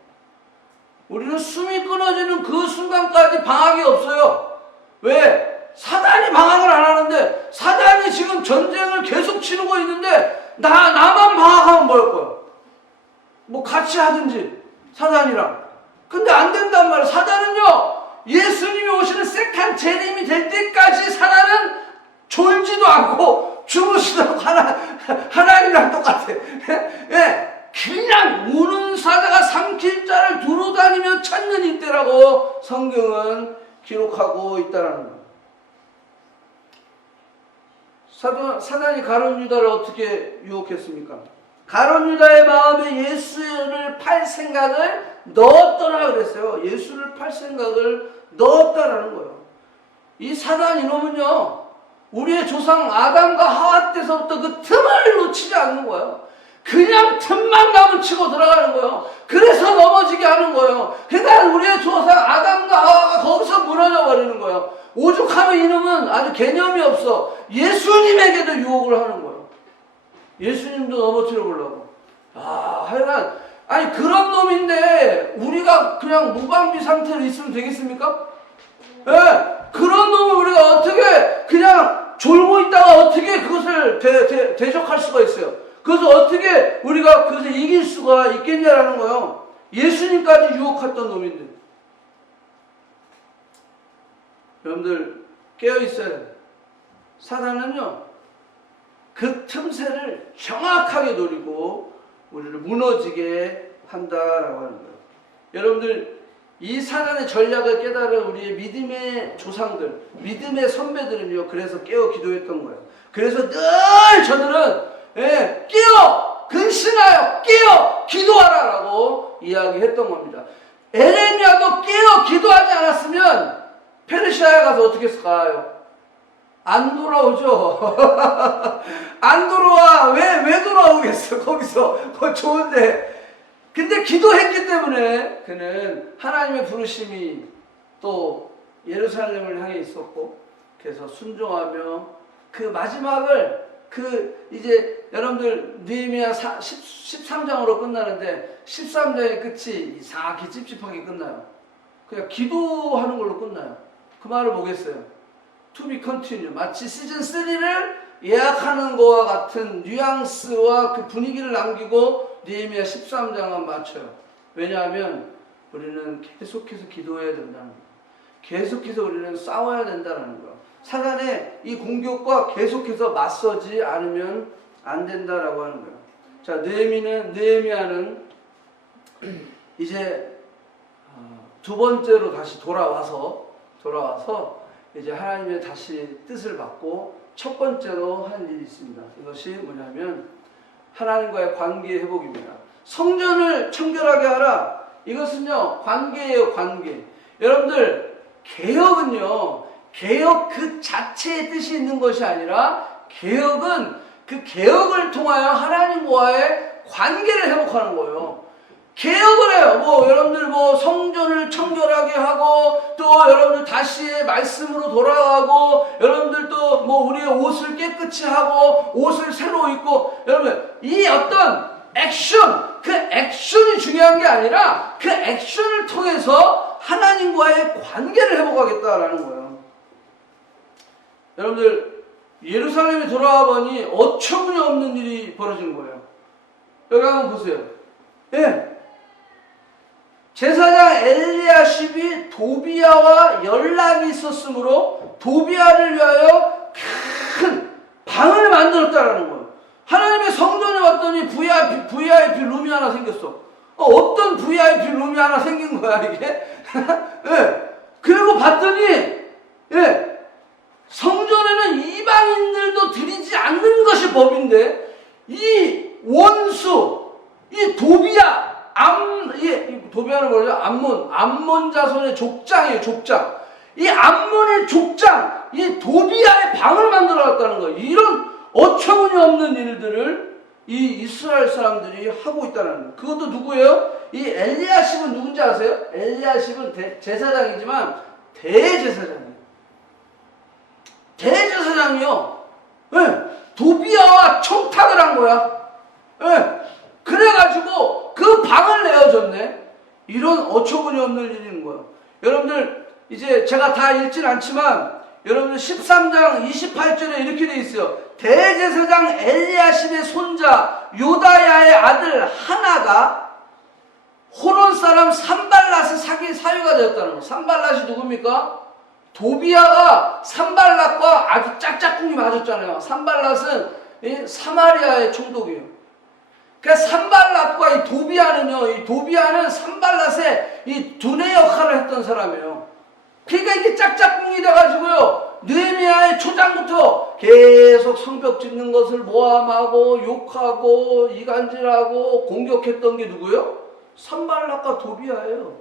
우리는 숨이 끊어지는 그 순간까지 방학이 없어요. 왜? 사단이 방학을 안 하는데, 사단이 지금 전쟁을 계속 치르고 있는데 나만 방학하면 뭐할 거야? 뭐 같이 하든지 사단이랑. 근데 안 된단 말이야. 사단은요, 예수님이 오시는 세컨 재림이 될 때까지 사단은 졸지도 않고 주무시도 않고 하나님이랑 똑같아. 예, 그냥 우는 사자가 삼킬 자를 두루 다니며 찾는 이때라고 성경은 기록하고 있다는 거예요. 사단이 가룟 유다를 어떻게 유혹했습니까? 가룟 유다의 마음에 예수를 팔 생각을 넣었더라 그랬어요. 예수를 팔 생각을 넣었다라는 거예요. 이 사단 이놈은요, 우리의 조상 아담과 하와 때서부터 그 틈을 놓치지 않는 거예요. 그냥 틈만 가면 치고 들어가는 거예요. 그래서 넘어지게 하는 거예요. 그러니까 우리의 조상 아담과 하와가 거기서 무너져 버리는 거예요. 오죽하면 이놈은 아주 개념이 없어. 예수님에게도 유혹을 하는 거예요. 예수님도 넘어뜨려 보려고. 하여간 아니 그런 놈인데 우리가 그냥 무방비 상태로 있으면 되겠습니까? 예, 그런 놈을 우리가 어떻게 그냥 졸고 있다가 어떻게 그것을 대적할 수가 있어요? 그래서 어떻게 우리가 그것을 이길 수가 있겠냐라는 거예요. 예수님까지 유혹했던 놈인데. 여러분들 깨어 있어야 돼요. 사단은요 그 틈새를 정확하게 노리고 우리를 무너지게 한다라고 하는 거예요. 여러분들 이 사단의 전략을 깨달은 우리의 믿음의 조상들, 믿음의 선배들은요 그래서 깨어 기도했던 거예요. 그래서 늘 저들은 깨어 근신하여 깨어 기도하라라고 이야기했던 겁니다. 에레미야도 깨어 기도하지 않았으면 페르시아에 가서 어떻게 했을까요? 안 돌아오죠. 안 돌아와. 왜 돌아오겠어? 거기서 좋은데. 근데 기도했기 때문에 그는 하나님의 부르심이 또 예루살렘을 향해 있었고, 그래서 순종하며 그 마지막을 이제 여러분들 느헤미야 13장으로 끝나는데 13장의 끝이 이상하게 찝찝하게 끝나요. 그냥 기도하는 걸로 끝나요. 그 말을 뭐겠어요? To be continue. 마치 시즌 3를 예약하는 거와 같은 뉘앙스와 그 분위기를 남기고 느헤미야 13장만 맞춰요. 왜냐하면 우리는 계속해서 기도해야 된다는 거예요. 계속해서 우리는 싸워야 된다는 거예요. 사단의 이 공격과 계속해서 맞서지 않으면 안 된다라고 하는 거예요. 자, 느헤미야는 이제 두 번째로 다시 돌아와서 이제 하나님의 다시 뜻을 받고 첫 번째로 한 일이 있습니다. 이것이 뭐냐면 하나님과의 관계 회복입니다. 성전을 청결하게 하라. 이것은요 관계예요, 관계. 여러분들 개혁은요 개혁 그 자체의 뜻이 있는 것이 아니라 개혁은 그 개혁을 통하여 하나님과의 관계를 회복하는 거예요. 개혁을 해요. 여러분들 성전을 청결하게 하고, 또 여러분들 다시 말씀으로 돌아가고, 여러분들 또 우리의 옷을 깨끗이 하고, 옷을 새로 입고, 여러분, 이 어떤 액션, 그 액션이 중요한 게 아니라, 그 액션을 통해서 하나님과의 관계를 회복하겠다라는 거예요. 여러분들, 예루살렘에 돌아와 보니 어처구니 없는 일이 벌어진 거예요. 여기 한번 보세요. 예. 제사장 엘리야십이 도비야와 연락이 있었으므로 도비야를 위하여 큰 방을 만들었다라는 거예요. 하나님의 성전에 왔더니 VIP 룸이 하나 생겼어. 어떤 VIP 룸이 하나 생긴 거야 이게? 예. 그리고 봤더니 성전에는 이방인들도 드리지 않는 것이 법인데 이 원수, 이 도비야, 도비야는 뭐죠? 암몬 자손의 족장이에요, 족장. 이 암몬의 족장, 이 도비야의 방을 만들어 놨다는 거예요. 이런 어처구니 없는 일들을 이 이스라엘 사람들이 하고 있다는 거예요. 그것도 누구예요? 이 엘리야십은 누군지 아세요? 엘리야십은 제사장이지만 대제사장이에요. 대제사장이요. 도비야와 청탁을 한 거야. 그래가지고 그 방을 내어줬네. 이런 어처구니 없는 일인 거예요. 여러분들 이제 제가 다 읽진 않지만 여러분들 13장 28절에 이렇게 돼 있어요. 대제사장 엘리야십의 손자 요다야의 아들 하나가 호론 사람 산발랏의 사유가 되었다는 거예요. 산발랏이 누굽니까? 도비야가 산발랏과 아주 짝짝꿍이 맞았잖아요. 산발랏은 사마리아의 총독이에요. 그러니까 산발랏과 이 도비야는요, 이 도비야는 산발랏의 이 두뇌 역할을 했던 사람이에요. 그러니까 이게 짝짝꿍이 돼가지고요, 느헤미야의 초장부터 계속 성벽 짓는 것을 모함하고 욕하고 이간질하고 공격했던 게 누구예요? 산발랏과 도비야예요.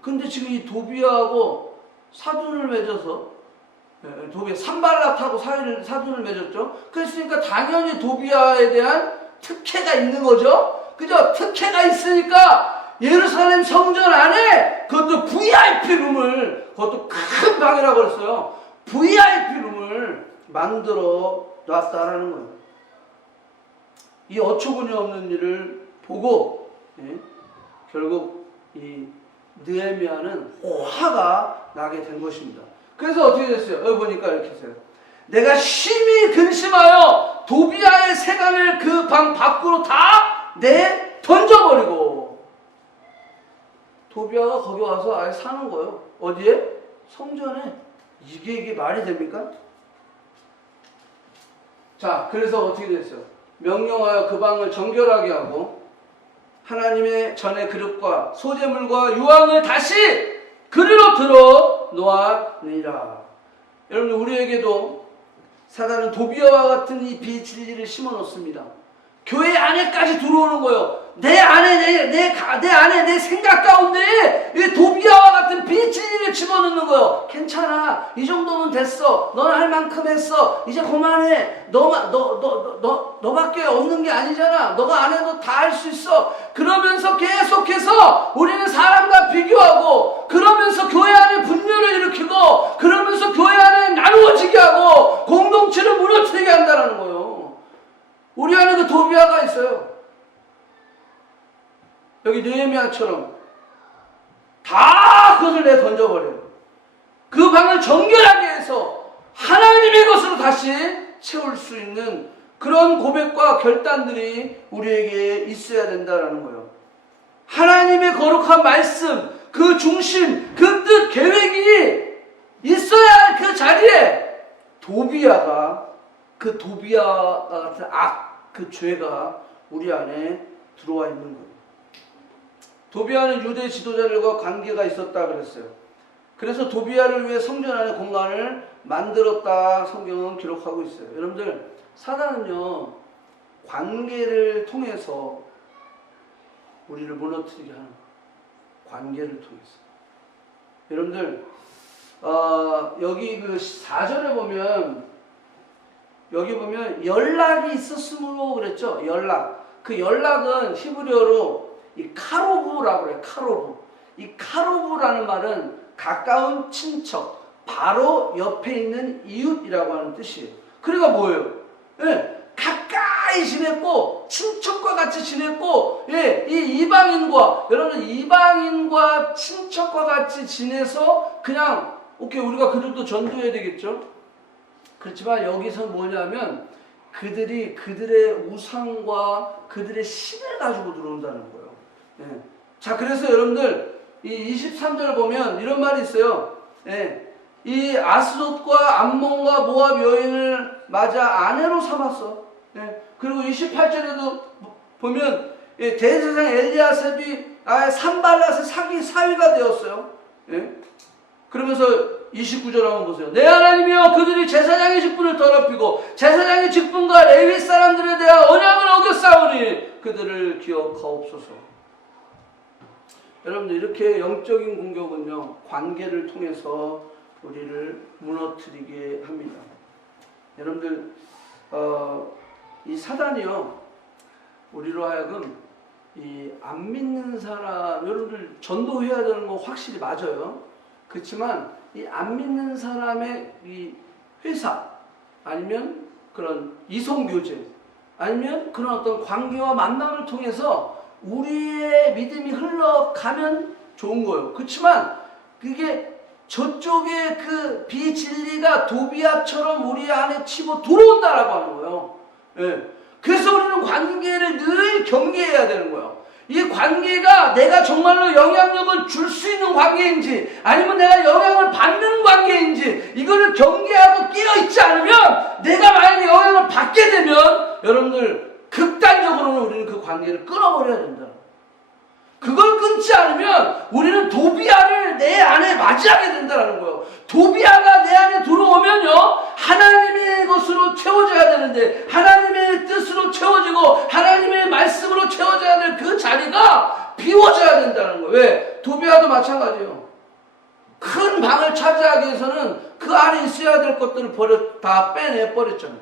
근데 지금 이 도비야하고 사돈을 맺어서 산발랏하고 사돈을 맺었죠. 그랬으니까 당연히 도비야에 대한 특혜가 있는 거죠. 그죠? 특혜가 있으니까 예루살렘 성전 안에 그것도 VIP 룸을, 그것도 큰 방이라고 그랬어요. VIP룸을 만들어 놨다라는 거예요. 이 어처구니 없는 일을 보고 결국 이 느헤미야는 화가 나게 된 것입니다. 그래서 어떻게 됐어요? 여기 보니까 이렇게 했어요. 내가 심히 근심하여 도비아의 세간을 그 방 밖으로 다 내 던져버리고, 도비아가 거기 와서 아예 사는 거예요. 어디에? 성전에. 이게 말이 됩니까? 자, 그래서 어떻게 됐어요? 명령하여 그 방을 정결하게 하고 하나님의 전의 그릇과 소재물과 유황을 다시 그리로 들어 놓았느니라. 여러분들, 우리에게도 사단은 도비아와 같은 이 비진리를 심어 놓습니다. 교회 안에까지 들어오는 거예요. 내 안에, 내 안에, 내 생각 가운데 이 도비아와 같은 비진리를 집어넣는 거예요. 괜찮아. 이 정도면 됐어. 너는 할 만큼 했어. 이제 그만해. 너밖에 없는 게 아니잖아. 너가 안 해도 다 할 수 있어. 그러면서 계속해서 우리는 사람과 비교하고, 그러면서 교회 안에 분열을 일으키고, 그러면서 교회 안에 나누어지게 하고, 공동체를 무너뜨리게 한다는 거예요. 우리 안에 그 도비아가 있어요. 여기 느헤미야처럼 다 그것을 내 던져버려요. 그 방을 정결하게 해서 하나님의 것으로 다시 채울 수 있는 그런 고백과 결단들이 우리에게 있어야 된다는 거예요. 하나님의 거룩한 말씀, 그 중심, 그 뜻, 계획이 있어야 할 그 자리에 그 도비아 같은 그 죄가 우리 안에 들어와 있는 거예요. 도비아는 유대 지도자들과 관계가 있었다 그랬어요. 그래서 도비아를 위해 성전 안에 공간을 만들었다 성경은 기록하고 있어요. 여러분들, 사단은요, 관계를 통해서 우리를 무너뜨리게 하는 거예요. 관계를 통해서. 여러분들, 여기 그 4절에 보면, 여기 보면 연락이 있었으므로 그랬죠. 연락. 그 연락은 히브리어로 이 카로브라고 그래요. 카로브. 이 카로브라는 말은 가까운 친척, 바로 옆에 있는 이웃이라고 하는 뜻이에요. 그러니까 뭐예요? 가까이 지냈고, 친척과 같이 지냈고, 이 이방인과, 여러분, 이방인과 친척과 같이 지내서 그냥, 오케이, 우리가 그들도 전도해야 되겠죠? 그렇지만 여기서 뭐냐면, 그들의 우상과 그들의 신을 가지고 들어온다는 거예요. 자, 그래서 여러분들, 이 23절 보면 이런 말이 있어요. 이 아스돗과 암몬과 모압 여인을 맞아 아내로 삼았어. 그리고 28절에도 보면 대제사장 엘리야셉이 산발랏의 사위가 되었어요. 그러면서 29절 한번 보세요. 내 하나님이여, 그들이 제사장의 직분을 더럽히고 제사장의 직분과 레위 사람들에 대한 언약을 어겼사오니 그들을 기억하옵소서. 여러분들, 이렇게 영적인 공격은요, 관계를 통해서 우리를 무너뜨리게 합니다. 여러분들, 이 사단이요, 우리로 하여금 이 안 믿는 사람, 여러분들 전도해야 되는 거 확실히 맞아요. 그렇지만 이 안 믿는 사람의 이 회사, 아니면 그런 이성교제, 아니면 그런 어떤 관계와 만남을 통해서 우리의 믿음이 흘러가면 좋은 거예요. 그렇지만 그게 저쪽의 그 비진리가 도비아처럼 우리 안에 치고 들어온다라고 하는 거예요. 그래서 우리는 관계를 늘 경계해야 되는 거예요. 이 관계가 내가 정말로 영향력을 줄 수 있는 관계인지, 아니면 내가 영향을 받는 관계인지, 이거를 경계하고 깨어있지 않으면, 내가 만약에 영향을 받게 되면, 여러분들, 극단적으로는 우리는 그 관계를 끊어버려야 된다. 그걸 끊지 않으면 우리는 도비아를 내 안에 맞이하게 된다는 거예요. 도비아가 내 안에 들어오면요, 하나님의 것으로 채워져야 되는데, 하나님의 뜻으로 채워지고 하나님의 말씀으로 채워져야 될 그 자리가 비워져야 된다는 거예요. 왜? 도비아도 마찬가지예요. 큰 방을 차지하기 위해서는 그 안에 있어야 될 것들을 다 빼내버렸잖아요.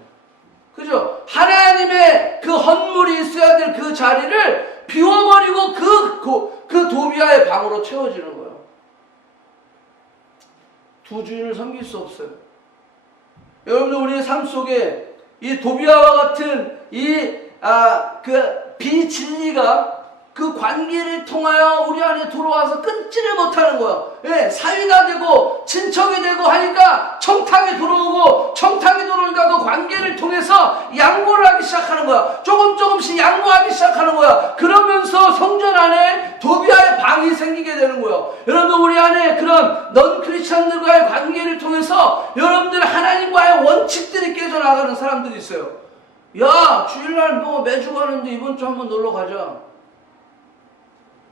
그죠? 하나님의 그 헌물이 있어야 될 그 자리를 비워버리고 그 도비아의 방으로 채워지는 거예요. 두 주인을 섬길 수 없어요. 여러분들 우리의 삶 속에 이 도비아와 같은 그 비진리가 그 관계를 통하여 우리 안에 들어와서 끊지를 못하는 거예요. 예, 사위가 되고 친척이 되고 하니까 청탁이 들어오고 청탁이 들어오니까 그 관계를 통해서 양보를 하기 시작하는 거야. 조금씩 양보하기 시작하는 거야. 그러면서 성전 안에 도비아의 방이 생기게 되는 거예요. 여러분들 우리 안에 그런 넌 크리스천들과의 관계를 통해서 여러분들 하나님과의 원칙들이 깨져나가는 사람들이 있어요. 야, 주일날 뭐 매주 가는데 이번 주 한번 놀러 가자.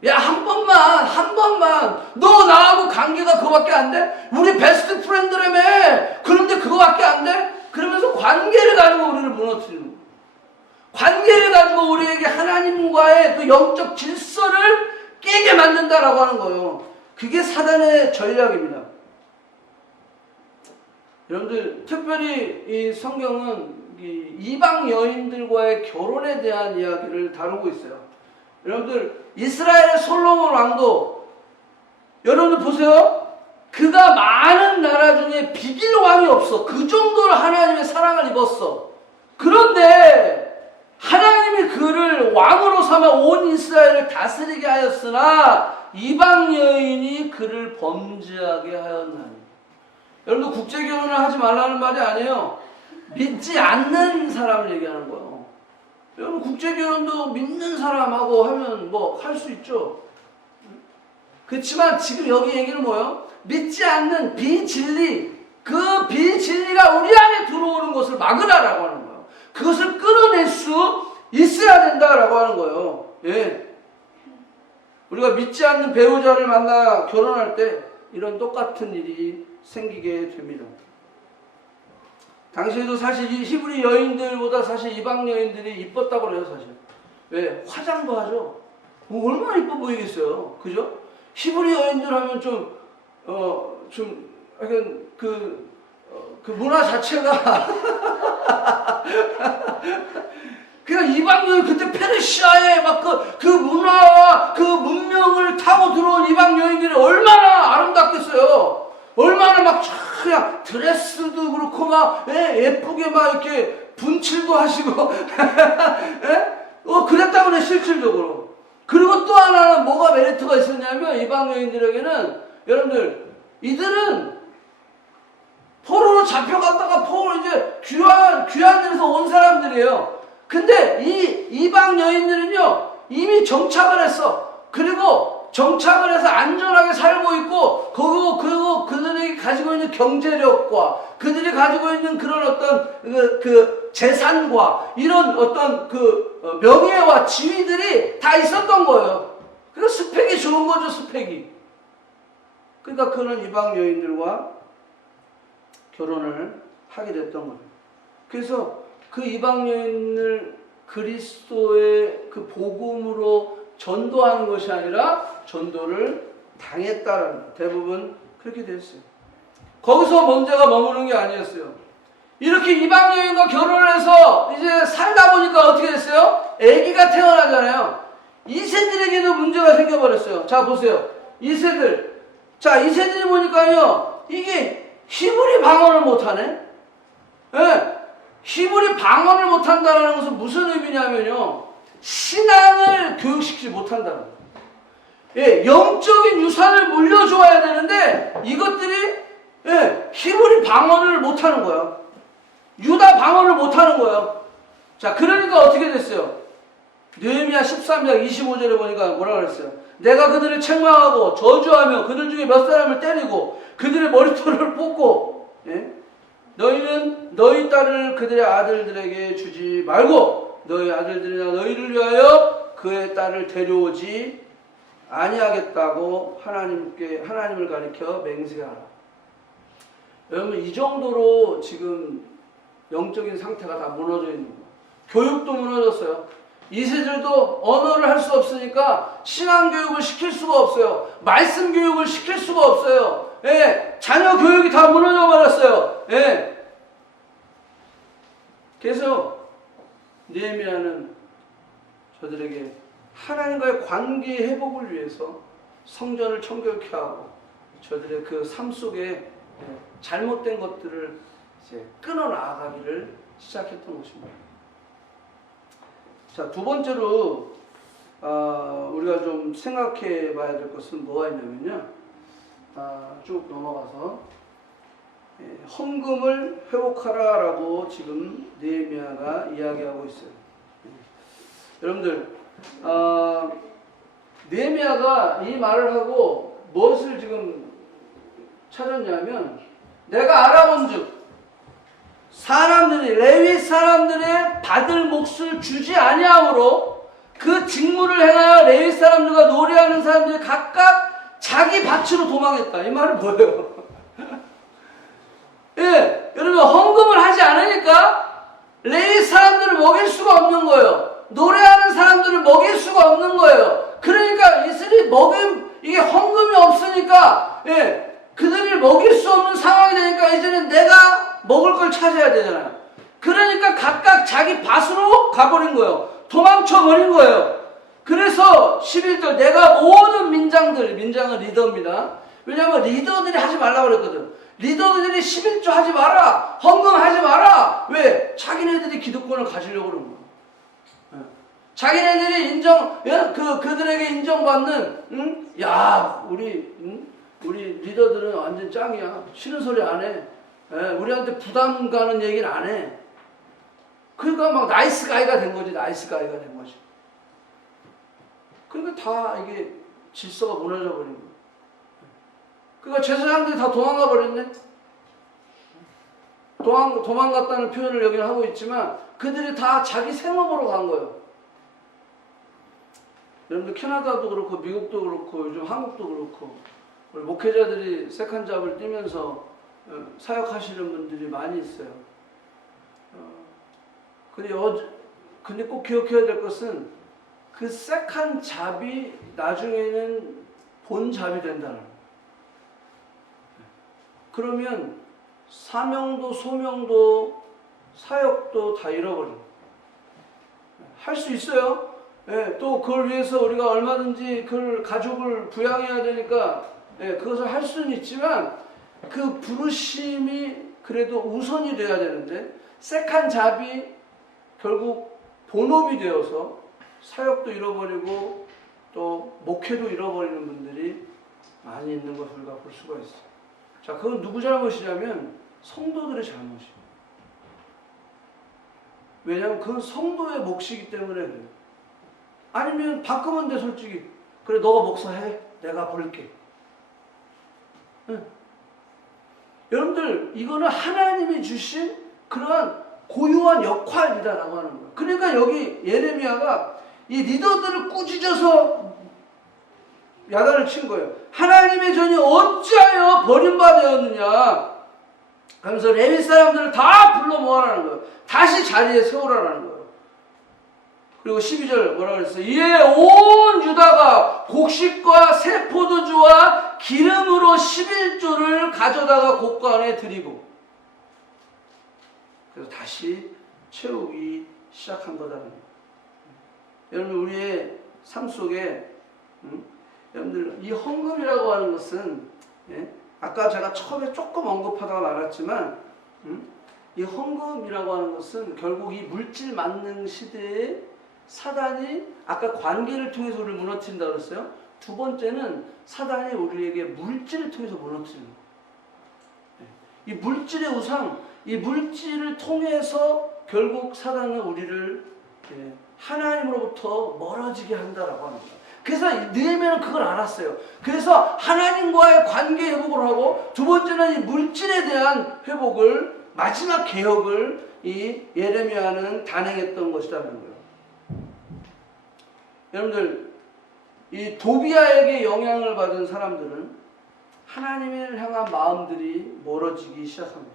야, 한 번만. 너 나하고 관계가 그거밖에 안 돼? 우리 베스트 프렌드라며. 그런데 그거밖에 안 돼? 그러면서 관계를 가지고 우리를 무너뜨리는 거야. 관계를 가지고 우리에게 하나님과의 그 영적 질서를 깨게 만든다라고 하는 거예요. 그게 사단의 전략입니다. 여러분들, 특별히 이 성경은 이방 여인들과의 결혼에 대한 이야기를 다루고 있어요. 여러분들, 이스라엘의 솔로몬 왕도 여러분들 보세요. 그가 많은 나라 중에 비길 왕이 없어. 그 정도로 하나님의 사랑을 입었어. 그런데 하나님이 그를 왕으로 삼아 온 이스라엘을 다스리게 하였으나 이방 여인이 그를 범죄하게 하였나니. 여러분들, 국제결혼을 하지 말라는 말이 아니에요. 믿지 않는 사람을 얘기하는 거예요. 여러분, 국제결혼도 믿는 사람하고 하면 뭐 할 수 있죠. 그렇지만 지금 여기 얘기는 뭐예요? 믿지 않는 비진리, 그 비진리가 우리 안에 들어오는 것을 막으라라고 하는 거예요. 그것을 끌어낼 수 있어야 된다라고 하는 거예요. 예. 우리가 믿지 않는 배우자를 만나 결혼할 때 이런 똑같은 일이 생기게 됩니다. 당시에도 사실 이 히브리 여인들보다 사실 이방 여인들이 이뻤다고 그래요, 사실. 왜? 화장도 하죠. 얼마나 이뻐 보이겠어요. 그죠? 히브리 여인들 하면 약간 그 문화 자체가 그냥 이방 여인, 그때 페르시아의 막 그 문화와 그 문명을 타고 들어온 이방 여인들이 얼마나 아름답겠어요. 얼마나 막 그냥 드레스도 그렇고 막 예쁘게 막 이렇게 분칠도 하시고 그랬다고 그래, 실질적으로. 그리고 또 하나는 뭐가 메리트가 있었냐면 이방 여인들에게는 여러분들, 이들은 포로로 잡혀갔다가 포로 이제 귀한 데서 온 사람들이에요. 근데 이 이방 여인들은요 이미 정착을 했어. 그리고 정착을 해서 안전하게 살고 있고, 그리고 그들이 가지고 있는 경제력과 그들이 가지고 있는 그런 어떤 그 재산과 이런 어떤 그 명예와 지위들이 다 있었던 거예요. 그러니까 스펙이 좋은 거죠, 스펙이. 그러니까 그런 이방 여인들과 결혼을 하게 됐던 거예요. 그래서 그 이방 여인을 그리스도의 그 복음으로 전도하는 것이 아니라 전도를 당했다라는, 대부분 그렇게 됐어요. 거기서 문제가 머무는 게 아니었어요. 이렇게 이방 여인과 결혼을 해서 이제 살다 보니까 어떻게 됐어요? 아기가 태어나잖아요. 이세들에게도 문제가 생겨버렸어요. 자, 보세요. 이세들. 자, 이세들이 보니까요, 이게 히브리 방언을 못하네? 예. 히브리 방언을 못한다는 것은 무슨 의미냐면요, 신앙을 교육시키지 못한다는 거예요. 예, 영적인 유산을 물려줘야 되는데 이것들이 히브리 방언을 못하는 거예요. 유다 방언을 못하는 거예요. 자, 그러니까 어떻게 됐어요? 느헤미야 13장 25절에 보니까 뭐라 그랬어요? 내가 그들을 책망하고 저주하며 그들 중에 몇 사람을 때리고 그들의 머리털을 뽑고, 너희는 너희 딸을 그들의 아들들에게 주지 말고 너희 아들들이나 너희를 위하여 그의 딸을 데려오지 아니하겠다고 하나님을 가리켜 맹세하라. 여러분, 이 정도로 지금 영적인 상태가 다 무너져 있는 거예요. 교육도 무너졌어요. 이세들도 언어를 할 수 없으니까 신앙 교육을 시킬 수가 없어요. 말씀 교육을 시킬 수가 없어요. 자녀 교육이 다 무너져 버렸어요. 그래서 느헤미야는 저들에게 하나님과의 관계 회복을 위해서 성전을 청결케 하고 저들의 그 삶 속에 잘못된 것들을 이제 끊어 나아가기를 시작했던 것입니다. 자, 두 번째로 우리가 좀 생각해 봐야 될 것은 뭐가 있냐면요. 쭉 넘어가서 헌금을 회복하라라고 지금 느헤미야가 이야기하고 있어요. 여러분들, 느헤미야가 이 말을 하고 무엇을 지금 찾았냐면, 내가 알아본즉 사람들이, 레위 사람들의 받을 몫을 주지 아니함으로 그 직무를 행하여 레위 사람들과 노래하는 사람들이 각각 자기 밭으로 도망했다. 이 말은 뭐예요? 예, 여러분, 헌금을 하지 않으니까 레위 사람들을 먹일 수가 없는 거예요. 노래하는 사람들을 먹일 수가 없는 거예요. 그러니까 이스라엘이 이게 헌금이 없으니까, 예, 그들을 먹일 수 없는 상황이 되니까 이제는 내가 먹을 걸 찾아야 되잖아요. 그러니까 각각 자기 밭으로 가버린 거예요. 도망쳐 버린 거예요. 그래서 11절, 내가 모든 민장은 리더입니다. 왜냐하면 리더들이 하지 말라고 그랬거든. 리더들이 11조 하지 마라, 헌금하지 마라. 왜? 자기네들이 기득권을 가지려고 그러는 거예요. 자기네들이 그들에게 인정받는, 우리 리더들은 완전 짱이야. 싫은 소리 안 해. 우리한테 부담 가는 얘기는 안 해. 그러니까 막 나이스 가이가 된 거지. 그러니까 다 이게 질서가 무너져 버린 거예요. 그러니까 제사장들이 다 도망가 버렸네. 도망갔다는 표현을 여기는 하고 있지만 그들이 다 자기 생업으로 간 거예요. 여러분들, 캐나다도 그렇고 미국도 그렇고 요즘 한국도 그렇고 우리 목회자들이 세컨잡을 뛰면서 사역하시는 분들이 많이 있어요. 근데 꼭 기억해야 될 것은 그 세컨잡이 나중에는 본잡이 된다는 거예요. 그러면 사명도 소명도 사역도 다 잃어버려요. 할 수 있어요. 예, 또 그걸 위해서 우리가 얼마든지 그 가족을 부양해야 되니까 그것을 할 수는 있지만 그 부르심이 그래도 우선이 돼야 되는데 세컨잡이 결국 본업이 되어서 사역도 잃어버리고 또 목회도 잃어버리는 분들이 많이 있는 것을 우리가 볼 수가 있어요. 자, 그건 누구 잘못이냐면 성도들의 잘못이에요. 왜냐하면 그건 성도의 몫이기 때문에 그래요. 아니면 바꾸면 돼, 솔직히. 그래, 너가 목사해. 내가 볼게. 응. 여러분들, 이거는 하나님이 주신 그러한 고유한 역할이다라고 하는 거예요. 그러니까 여기 예레미야가 이 리더들을 꾸짖어서 야단을 친 거예요. 하나님의 전이 어찌하여 버림받았느냐 하면서 레위 사람들을 다 불러 모아라는 거예요. 다시 자리에 세우라는 거예요. 그리고 12절 뭐라고 그랬어요? 이에 온 유다가 곡식과 새 포도주와 기름으로 11조를 가져다가 곡관에 드리고, 그래서 다시 채우기 시작한 거다는 거예요. 여러분, 우리의 삶 속에 여러분들, 이 헌금이라고 하는 것은, 아까 제가 처음에 조금 언급하다가 말았지만, 이 헌금이라고 하는 것은 결국 이 물질 만능 시대에 사단이 아까 관계를 통해서 우리를 무너뜨린다고 그랬어요. 두 번째는 사단이 우리에게 물질을 통해서 무너뜨리는 거예요. 이 물질의 우상, 이 물질을 통해서 결국 사단은 우리를 하나님으로부터 멀어지게 한다라고 합니다. 그래서 느헤미야는 그걸 알았어요. 그래서 하나님과의 관계 회복을 하고, 두 번째는 이 물질에 대한 회복을, 마지막 개혁을 이 예레미야는 단행했던 것이라는 거예요. 여러분들, 이 도비아에게 영향을 받은 사람들은 하나님을 향한 마음들이 멀어지기 시작합니다.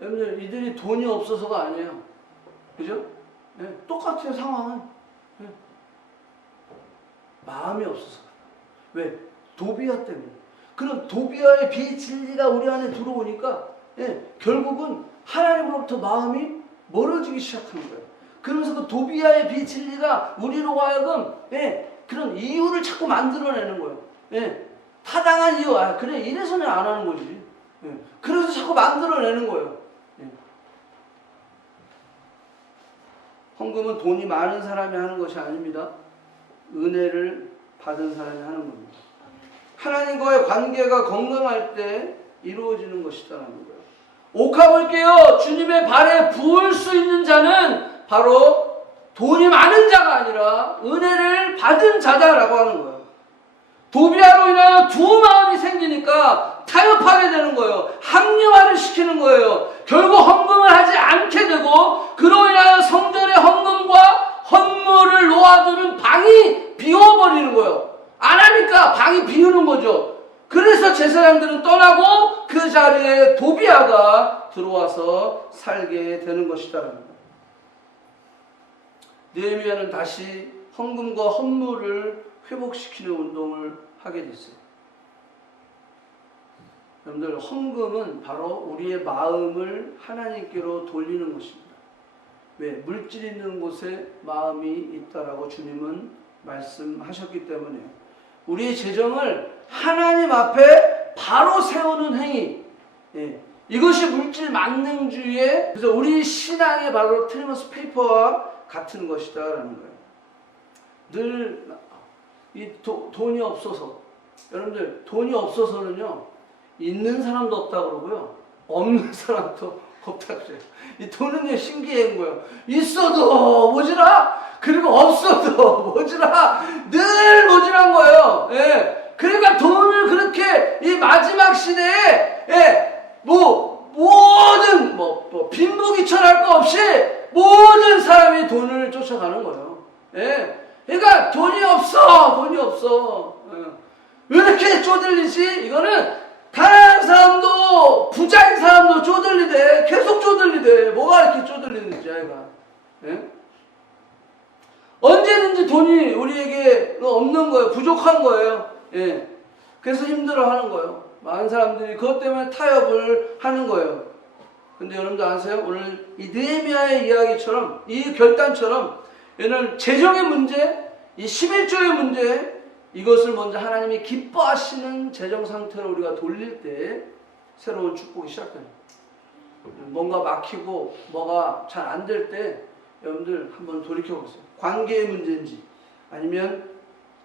여러분들, 이들이 돈이 없어서가 아니에요. 그죠? 똑같아요, 상황은. 마음이 없어서. 왜? 도비아 때문에. 그럼 도비아의 비진리가 우리 안에 들어오니까 결국은 하나님으로부터 마음이 멀어지기 시작한 거예요. 그러면서 그 도비아의 비진리가 우리로 하여금 그런 이유를 자꾸 만들어내는 거예요. 타당한 이유. 그래, 이래서는 안 하는 거지. 그래서 자꾸 만들어내는 거예요. 헌금은 돈이 많은 사람이 하는 것이 아닙니다. 은혜를 받은 사람이 하는 겁니다. 하나님과의 관계가 건강할 때 이루어지는 것이다라는 거예요. 옥합을게요. 주님의 발에 부을 수 있는 자는 바로 돈이 많은 자가 아니라 은혜를 받은 자다라고 하는 거예요. 도비아로 인하여 두 마음이 생기니까 타협하게 되는 거예요. 합리화를 시키는 거예요. 결국 헌금을 하지 않게 되고 그로 인하여 성전의 헌금과 헌물을 놓아두는 방이 비워버리는 거예요. 안 하니까 방이 비우는 거죠. 그래서 제사장들은 떠나고 그 자리에 도비아가 들어와서 살게 되는 것이다라는 거예요. 느헤미야는 다시 헌금과 헌물을 회복시키는 운동을 하게 됐어요. 여러분들, 헌금은 바로 우리의 마음을 하나님께로 돌리는 것입니다. 왜? 물질 있는 곳에 마음이 있다라고 주님은 말씀하셨기 때문에요. 우리의 재정을 하나님 앞에 바로 세우는 행위, 이것이 물질 만능주의의, 그래서 우리 신앙의 바로 트리머스 페이퍼와 같은 것이다라는 거예요. 늘 이 돈이 없어서, 여러분들 돈이 없어서는요, 있는 사람도 없다 그러고요, 없는 사람도 없다 그래요. 이 돈은요, 신기한 거예요. 있어도 모자라, 그리고 없어도 모자라, 늘 모자란 거예요. 예. 그러니까 돈을 그렇게 이 마지막 시대에, 모든 빈부귀천할 거 없이 모든 사람이 돈을 쫓아가는 거예요. 예. 그러니까 돈이 없어. 왜 이렇게 쪼들리지? 이거는 가난한 사람도 부자인 사람도 쪼들리대. 계속 쪼들리대. 뭐가 이렇게 쪼들리는지 아이가. 예? 언제든지 돈이 우리에게 없는 거예요. 부족한 거예요. 예. 그래서 힘들어하는 거예요. 많은 사람들이 그것 때문에 타협을 하는 거예요. 근데 여러분들 아세요? 오늘 이 느헤미야의 이야기처럼, 이 결단처럼, 얘는 재정의 문제, 이 11조의 문제, 이것을 먼저 하나님이 기뻐하시는 재정 상태로 우리가 돌릴 때 새로운 축복이 시작됩니다. 뭔가 막히고 뭐가 잘 안 될 때 여러분들 한번 돌이켜보세요. 관계의 문제인지 아니면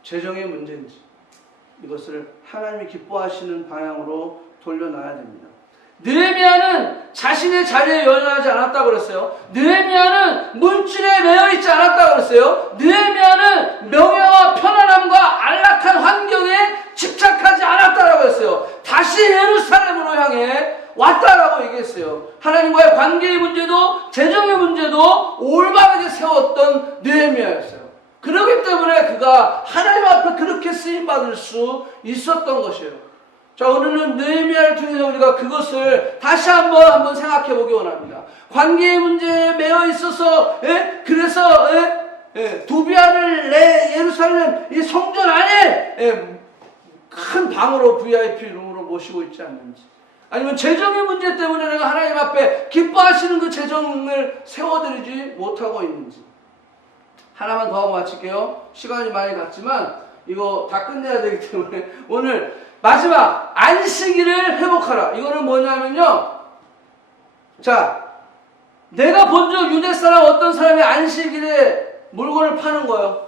재정의 문제인지 이것을 하나님이 기뻐하시는 방향으로 돌려놔야 됩니다. 느헤미야는 자신의 자리에 연연하지 않았다고 그랬어요. 느헤미야는 물질에 매여 있지 않았다고 그랬어요. 느헤미야는 명예와 편안함과 안락한 환경에 집착하지 않았다라고 했어요. 다시 예루살렘으로 향해 왔다라고 얘기했어요. 하나님과의 관계의 문제도 재정의 문제도 올바르게 세웠던 느헤미야였어요. 그렇기 때문에 그가 하나님 앞에 그렇게 쓰임받을 수 있었던 것이에요. 자, 오늘은 느헤미야를 통해서 우리가 그것을 다시 한번 생각해 보기 원합니다. 관계의 문제에 매여 있어서, 그래서, 도비아를 예루살렘 이 성전 안에, 큰 방으로 VIP 룸으로 모시고 있지 않는지. 아니면 재정의 문제 때문에 내가 하나님 앞에 기뻐하시는 그 재정을 세워드리지 못하고 있는지. 하나만 더 하고 마칠게요. 시간이 많이 갔지만, 이거 다 끝내야 되기 때문에 오늘 마지막 안식일을 회복하라. 이거는 뭐냐면요, 자, 내가 본 적 유대 사람 어떤 사람이 안식일에 물건을 파는 거예요.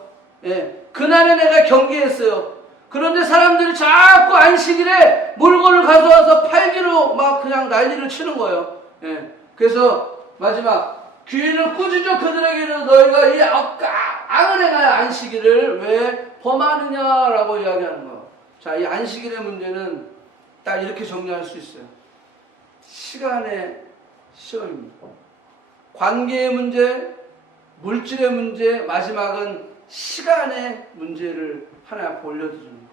그날에 내가 경계했어요. 그런데 사람들이 자꾸 안식일에 물건을 가져와서 팔기로 막 그냥 난리를 치는 거예요. 그래서 마지막 귀인을 꾸짖어 그들에게는 너희가 이 악을 행하여 안식일을 왜 범하느냐라고 이야기하는 거예요. 자, 이 안식일의 문제는 딱 이렇게 정리할 수 있어요. 시간의 시험입니다. 관계의 문제, 물질의 문제, 마지막은 시간의 문제를 하나님 앞에 올려드리는 거예요.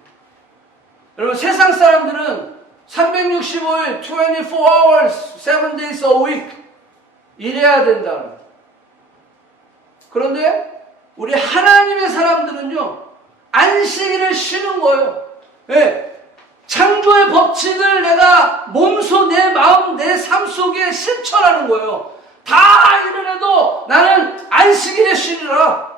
여러분, 세상 사람들은 365일, 24 hours, 7 days a week 일해야 된다. 그런데 우리 하나님의 사람들은요, 안식일을 쉬는 거예요. 창조의 법칙을 내가 몸소 내 마음, 내 삶 속에 실천하는 거예요. 다 일을 해도 나는 안식일에 쉬리라.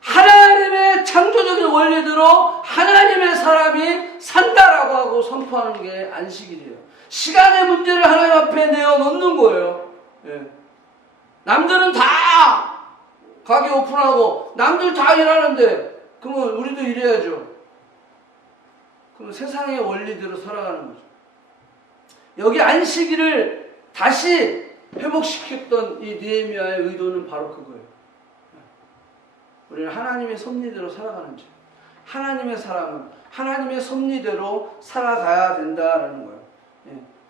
하나님의 창조적인 원리대로 하나님의 사람이 산다라고 하고 선포하는 게 안식일이에요. 시간의 문제를 하나님 앞에 내어놓는 거예요. 남들은 다 가게 오픈하고 남들 다 일하는데 그러면 우리도 일해야죠. 그럼 세상의 원리대로 살아가는 거죠. 여기 안식일을 다시 회복시켰던 이 느헤미야의 의도는 바로 그거예요. 우리는 하나님의 섭리대로 살아가는 죄. 하나님의 사랑은 하나님의 섭리대로 살아가야 된다라는 거예요.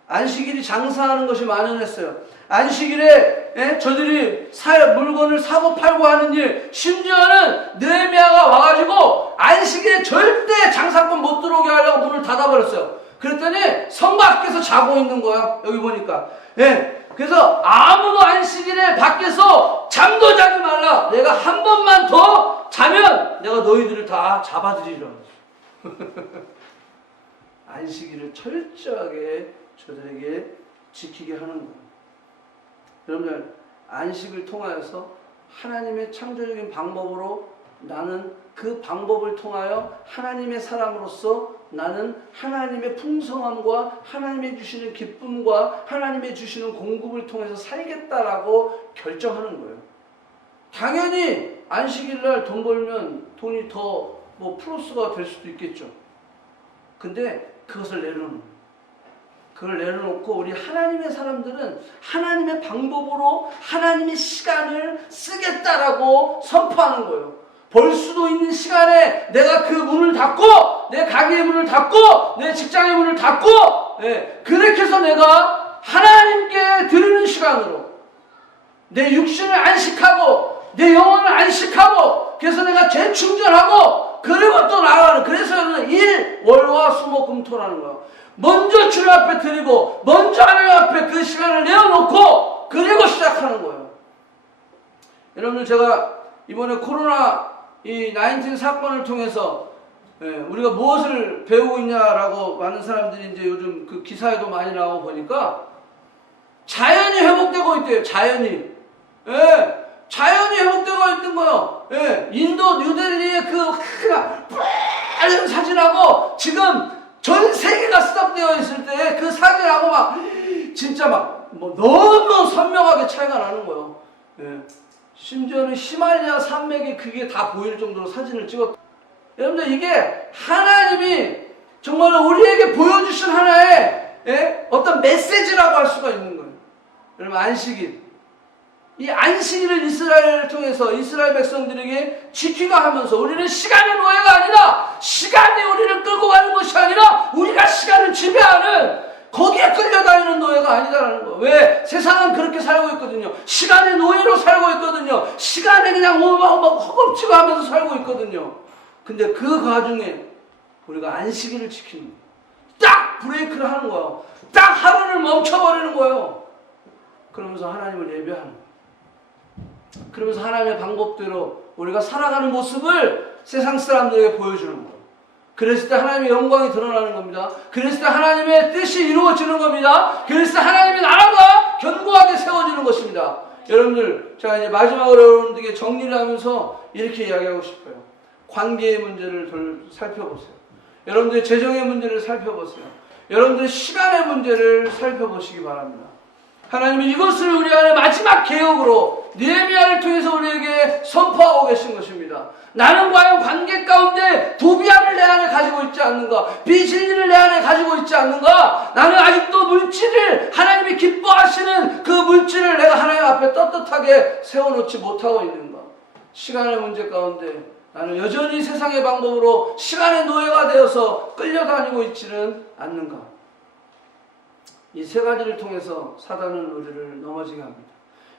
안식일이 장사하는 것이 만연했어요. 안식일에 저들이 물건을 사고 팔고 하는 일, 심지어는 느헤미야가 와가지고 안식일에 절대 장사꾼 못 들어오게 하려고 문을 닫아버렸어요. 그랬더니 성 밖에서 자고 있는 거야. 여기 보니까. 그래서 아무도 안식일에 밖에서 잠도 자지 말라. 내가 한 번만 더 자면 내가 너희들을 다 잡아들이라. 안식일을 철저하게 저들에게 지키게 하는 거예요. 여러분들, 안식을 통하여서 하나님의 창조적인 방법으로 나는 그 방법을 통하여 하나님의 사람으로서 나는 하나님의 풍성함과 하나님의 주시는 기쁨과 하나님의 주시는 공급을 통해서 살겠다라고 결정하는 거예요. 당연히 안식일날 돈 벌면 돈이 더 플러스가 될 수도 있겠죠. 근데 그것을 내려놓는, 그걸 내려놓고 우리 하나님의 사람들은 하나님의 방법으로 하나님의 시간을 쓰겠다라고 선포하는 거예요. 벌 수도 있는 시간에 내가 그 문을 닫고, 내 가게의 문을 닫고, 내 직장의 문을 닫고, 그렇게 해서 내가 하나님께 드리는 시간으로 내 육신을 안식하고 내 영혼을 안식하고, 그래서 내가 재충전하고, 그리고 또 나아가는, 그래서 여러분 일, 월화, 수목, 금토라는 거예요. 먼저 주님 앞에 드리고 먼저 하나님 앞에 그 시간을 내어놓고 그리고 시작하는 거예요. 여러분들, 제가 이번에 코로나 이 19 사건을 통해서 우리가 무엇을 배우고 있냐라고 많은 사람들이 이제 요즘 그 기사에도 많이 나오고 보니까 자연이 회복되고 있대요. 자연이. 자연이 회복되고 있는 거예요. 인도 뉴델리의 그 빨간 사진하고 지금 전 세계가 스탑되어 있을 때 그 사진하고 막 진짜 막 너무 선명하게 차이가 나는 거예요. 심지어는 히말라야 산맥이 그게 다 보일 정도로 사진을 찍었다. 여러분들, 이게 하나님이 정말 우리에게 보여주신 하나의 어떤 메시지라고 할 수가 있는 거예요. 여러분, 안식일. 이 안식일을 이스라엘을 통해서 이스라엘 백성들에게 지키가 하면서 우리는 시간의 노예가 아니라 시간이 우리를 끌고 가는 것이 아니라 우리가 시간을 지배하는, 거기에 끌려다니는 노예가 아니다라는 거. 왜? 세상은 그렇게 살고 있거든요. 시간의 노예로 살고 있거든요. 시간에 그냥 허겁지겁 하면서 살고 있거든요. 근데 그 과정에 우리가 안식일을 지키는 거예요. 딱 브레이크를 하는 거예요. 딱 하루를 멈춰버리는 거예요. 그러면서 하나님을 예배하는 거예요. 그러면서 하나님의 방법대로 우리가 살아가는 모습을 세상 사람들에게 보여주는 거예요. 그랬을 때 하나님의 영광이 드러나는 겁니다. 그랬을 때 하나님의 뜻이 이루어지는 겁니다. 그랬을 때 하나님의 나라가 견고하게 세워지는 것입니다. 여러분들, 제가 이제 마지막으로 여러분들에게 정리를 하면서 이렇게 이야기하고 싶어요. 관계의 문제를 살펴보세요. 여러분들의 재정의 문제를 살펴보세요. 여러분들의 시간의 문제를 살펴보시기 바랍니다. 하나님은 이것을 우리 안에 마지막 개혁으로 느헤미야를 통해서 우리에게 선포하고 계신 것입니다. 나는 과연 관계 가운데 도비함을 내 안에 가지고 있지 않는가? 비진리를 내 안에 가지고 있지 않는가? 나는 아직도 물질을, 하나님이 기뻐하시는 그 물질을 내가 하나님 앞에 떳떳하게 세워놓지 못하고 있는가? 시간의 문제 가운데 나는 여전히 세상의 방법으로 시간의 노예가 되어서 끌려다니고 있지는 않는가? 이 세 가지를 통해서 사단은 우리를 넘어지게 합니다.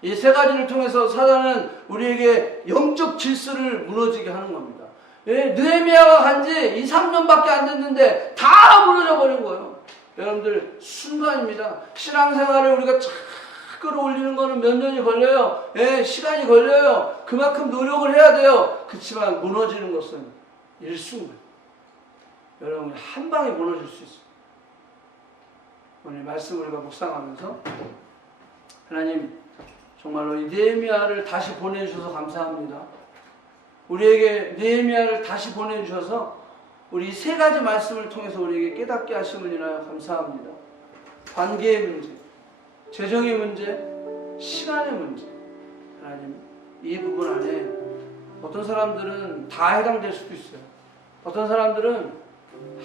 이 세 가지를 통해서 사단은 우리에게 영적 질서를 무너지게 하는 겁니다. 느헤미야가 간지 2, 3년밖에 안 됐는데 다 무너져 버린 거예요. 여러분들, 순간입니다. 신앙생활을 우리가 착 끌어올리는 거는 몇 년이 걸려요. 시간이 걸려요. 그만큼 노력을 해야 돼요. 그렇지만 무너지는 것은 일순간. 여러분, 한 방에 무너질 수 있어요. 오늘 말씀을 우리가 묵상하면서 하나님, 정말로 이 느헤미야를 다시 보내주셔서 감사합니다. 우리에게 느헤미야를 다시 보내주셔서 우리 세 가지 말씀을 통해서 우리에게 깨닫게 하심을 인하여 감사합니다. 관계의 문제, 재정의 문제, 시간의 문제. 하나님, 이 부분 안에 어떤 사람들은 다 해당될 수도 있어요. 어떤 사람들은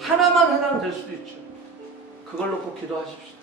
하나만 해당될 수도 있죠. 그걸 놓고 기도하십시오.